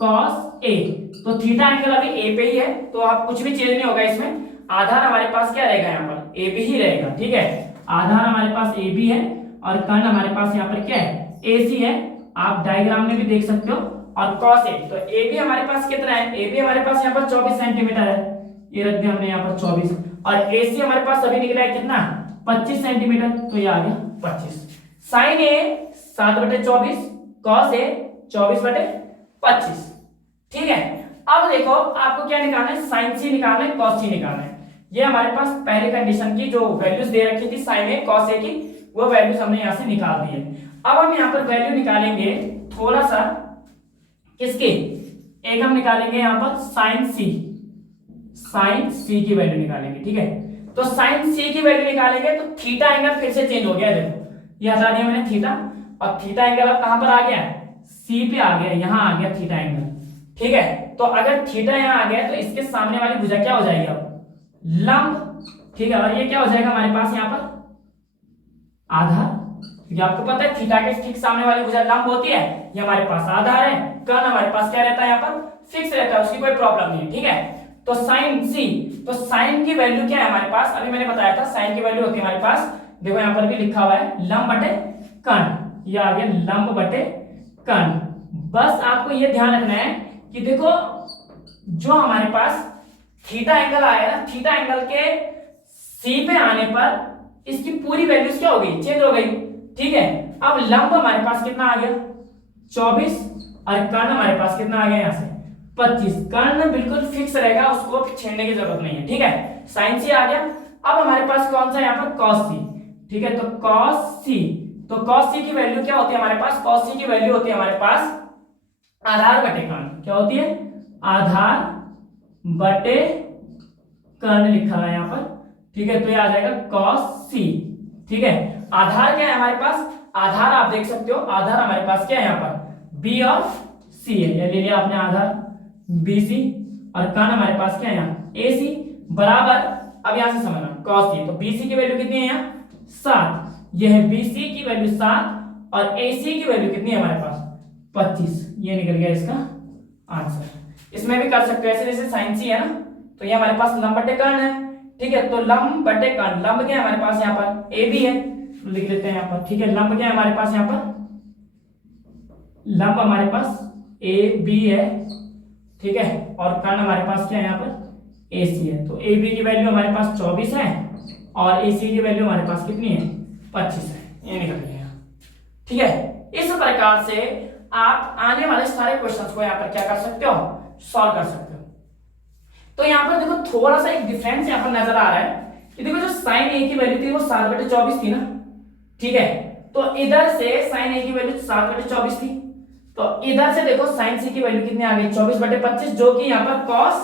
cos A, तो थीटा एंगल अभी A पे ही है, तो आप कुछ भी चेंज नहीं होगा इसमें। आधार हमारे पास क्या रहेगा, यहाँ पर AB ही रहेगा। ठीक है, आधार हमारे पास AB है और कर्ण हमारे पास यहाँ पर क्या है, AC है, आप डायग्राम में भी देख सकते हो। और cos A, तो AB हमारे पास कितना है, AB हमारे पास यहाँ पर 24 सेंटीमीटर है, ये रख दिया हमने यहाँ पर 24, और AC हमारे पास अभी निकला है कितना, 25 सेंटीमीटर, तो ये आ गया 25। Sine A 7/24, cos A 24/25। ठीक है, अब देखो आपको क्या निकालना है, साइन C निकालना है, cos C निकालना है। ये हमारे पास पहले कंडीशन की जो वैल्यूज दे रखी थी साइन A cos A की, वो वैल्यूज हमने यहाँ से निकाल दी है। अब हम यहाँ पर वैल्यू निकालेंगे थोड़ा सा किसकी, एक हम निकालेंगे यहाँ पर साइन C की वैल्यू निकालेंगे। ठीक है, तो साइन C की वैल्यू निकालेंगे तो थीटा एंगल फिर से चेंज हो गया। देखो ये हटा दिया मैंने थीटा, और थीटा एंगल अब कहां पर आ गया, C पे आ गया, यहां आ गया थीटा एंगल। ठीक है, तो अगर थीटा यहां आ गया तो इसके सामने वाली भुजा क्या हो जाएगी, अब लंब। ठीक है, और ये क्या हो जाएगा हमारे पास यहाँ पर आधार, क्योंकि आपको पता है थीटा के ठीक सामने वाली भुजा लंब होती है, ये हमारे पास आधार है, कर्ण हमारे पास क्या रहता है यहाँ पर फिक्स रहता है, उसकी कोई प्रॉब्लम नहीं है। ठीक है, तो साइन C, तो साइन की वैल्यू क्या है हमारे पास, अभी मैंने बताया था साइन की वैल्यू होती है हमारे पास, देखो यहाँ पर भी लिखा हुआ है लंब बटे कर्ण, ये आ गया लंब बटे कर्ण। बस आपको ये ध्यान रखना है कि देखो जो हमारे पास थीटा एंगल आया ना, थीटा एंगल के C पे आने पर इसकी पूरी वैल्यूज क्या हो गई, चेंज हो गई। ठीक है, अब लंब हमारे पास कितना आ गया 24, और कर्ण हमारे पास कितना आ गया यहाँ से 25। कर्ण बिल्कुल फिक्स रहेगा, उसको छेड़ने की जरूरत नहीं है। ठीक है, साइन C आ गया। अब हमारे पास कौन सा यहाँ पर cos C। ठीक है, तो cos C, तो cos C की वैल्यू क्या होती है हमारे पास, cos C की वैल्यू होती है हमारे पास आधार बटे कर्ण। क्या होती है, आधार बटे कर्ण लिखा है यहाँ पर। ठीक है, तो ये आ जाएगा cos C। ठीक है, आधार क्या है हमारे पास, आधार आप देख सकते हो, आधार हमारे पास क्या है यहाँ पर B और C है, ये ले लिया आपने आधार BC, और कर्ण हमारे पास क्या है यहाँ AC बराबर, अब यहां से समझना cos C, तो BC की वैल्यू कितनी है यहाँ 7, यह है BC की वैल्यू 7, और AC की वैल्यू कितनी है हमारे पास 25, ये निकल गया इसका आंसर। इसमें भी कर सकते हो ऐसे, जैसे साइन C है ना, तो ये हमारे पास लंब बटे कर्ण है। ठीक है, तो लंब बटे कर्ण, लंब क्या है हमारे पास यहाँ पर AB है, लिख लेते हैं यहाँ पर। ठीक है, लंब क्या है हमारे पास यहाँ पर, लंब हमारे पास AB है। ठीक है, और कर्ण हमारे पास क्या है यहाँ पर AC है, तो AB की वैल्यू हमारे पास 24 है, और AC की वैल्यू हमारे पास कितनी है 25 है, ये निकल गया। ठीक है, इस प्रकार से आप आने वाले सारे क्वेश्चंस को यहाँ पर क्या कर सकते हो, सॉल्व कर सकते हो। तो यहाँ पर देखो थोड़ा सा एक डिफरेंस यहाँ पर नजर आ रहा है कि देखो जो साइन A की वैल्यू थी वो 7/24 थी ना। ठीक है, तो इधर से साइन A की वैल्यू 7/24 थी, तो इधर से देखो साइन C की वैल्यू कितनी आ गई 24/25, जो कि यहाँ पर cos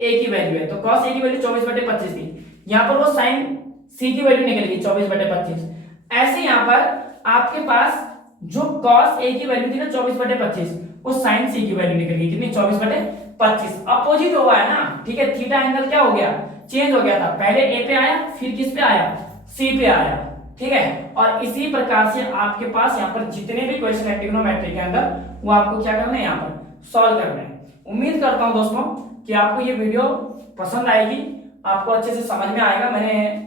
A की वैल्यू है, तो cos A की वैल्यू 24/25 थी, यहाँ पर वो साइन C की वैल्यू निकल गई 24/25। ऐसे यहाँ पर आपके पास जो cos A की वैल्यू थी ना 24/25, वो साइन C की वैल्यू निकल गई कितनी 24/25, अपोजिट हुआ है ना। ठीक है, थीटा एंगल क्या हो गया, चेंज हो गया था, पहले A पे आया, फिर किस पे आया C पे आया। ठीक है, और इसी प्रकार से आपके पास यहाँ पर जितने भी क्वेश्चन है ट्रिग्नोमेट्री के अंदर, वो आपको क्या करना है यहाँ पर सॉल्व करना है। उम्मीद करता हूँ दोस्तों कि आपको ये वीडियो पसंद आएगी, आपको अच्छे से समझ में आएगा। मैंने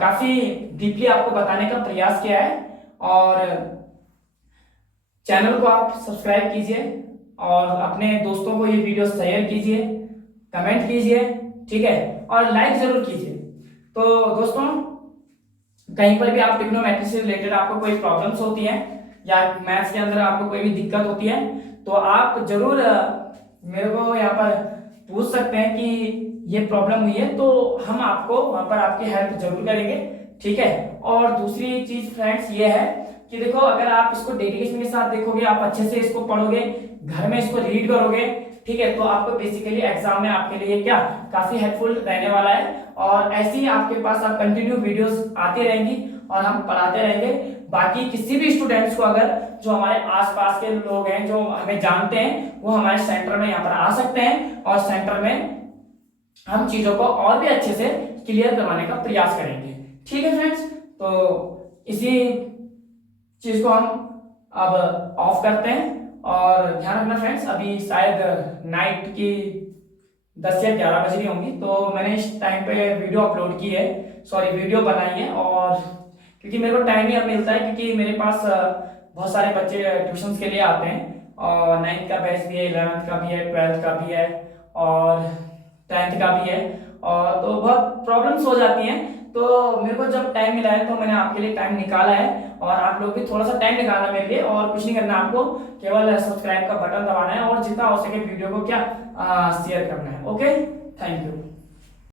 काफी डीपली आपको बताने का प्रयास किया है, और चैनल को आप सब्सक्राइब कीजिए, और अपने दोस्तों को ये वीडियो शेयर कीजिए, कमेंट कीजिए। ठीक है, और लाइक जरूर कीजिए। तो दोस्तों कहीं पर भी आप ट्रिग्नोमेट्री से रिलेटेड आपको कोई प्रॉब्लम्स होती है, या मैथ्स के अंदर आपको कोई भी दिक्कत होती है, तो आप जरूर मेरे को यहाँ पर पूछ सकते हैं कि ये प्रॉब्लम हुई है, तो हम आपको वहां पर आपकी हेल्प जरूर करेंगे। ठीक है, और दूसरी चीज फ्रेंड्स ये है कि देखो अगर आप इसको डेडिकेशन के साथ देखोगे, आप अच्छे से इसको पढ़ोगे, घर में इसको रीड करोगे, ठीक है। तो आपको बेसिकली एग्जाम में आपके लिए क्या काफी हेल्पफुल रहने वाला है, और ऐसे ही आपके पास आप कंटिन्यू वीडियोस आती रहेंगी और हम पढ़ाते रहेंगे। बाकी किसी भी स्टूडेंट्स को अगर जो हमारे आसपास के लोग हैं जो हमें जानते हैं वो हमारे सेंटर में यहाँ पर आ सकते हैं, और सेंटर में हम चीजों को और भी अच्छे से क्लियर करवाने का प्रयास करेंगे। ठीक है फ्रेंड्स, तो इसी चीज को हम अब ऑफ करते हैं। और ध्यान रखना फ्रेंड्स, अभी शायद नाइट की 10 या 11 बज रही होंगी, तो मैंने इस टाइम पे वीडियो अपलोड की है, सॉरी वीडियो बनाई है। और क्योंकि मेरे को टाइम ही अब मिलता है, क्योंकि मेरे पास बहुत सारे बच्चे ट्यूशंस के लिए आते हैं, और 9th का बैच भी है, 11th का भी है, 12th का भी है, और 10th का भी है, और तो बहुत प्रॉब्लम्स हो जाती हैं। तो मेरे को जब टाइम मिला है तो मैंने आपके लिए टाइम निकाला है, और आप लोग भी थोड़ा सा टाइम निकालना मेरे लिए, और कुछ नहीं करना आपको, केवल सब्सक्राइब का बटन दबाना है और जितना हो सके वीडियो को क्या शेयर करना है। Okay, thank you.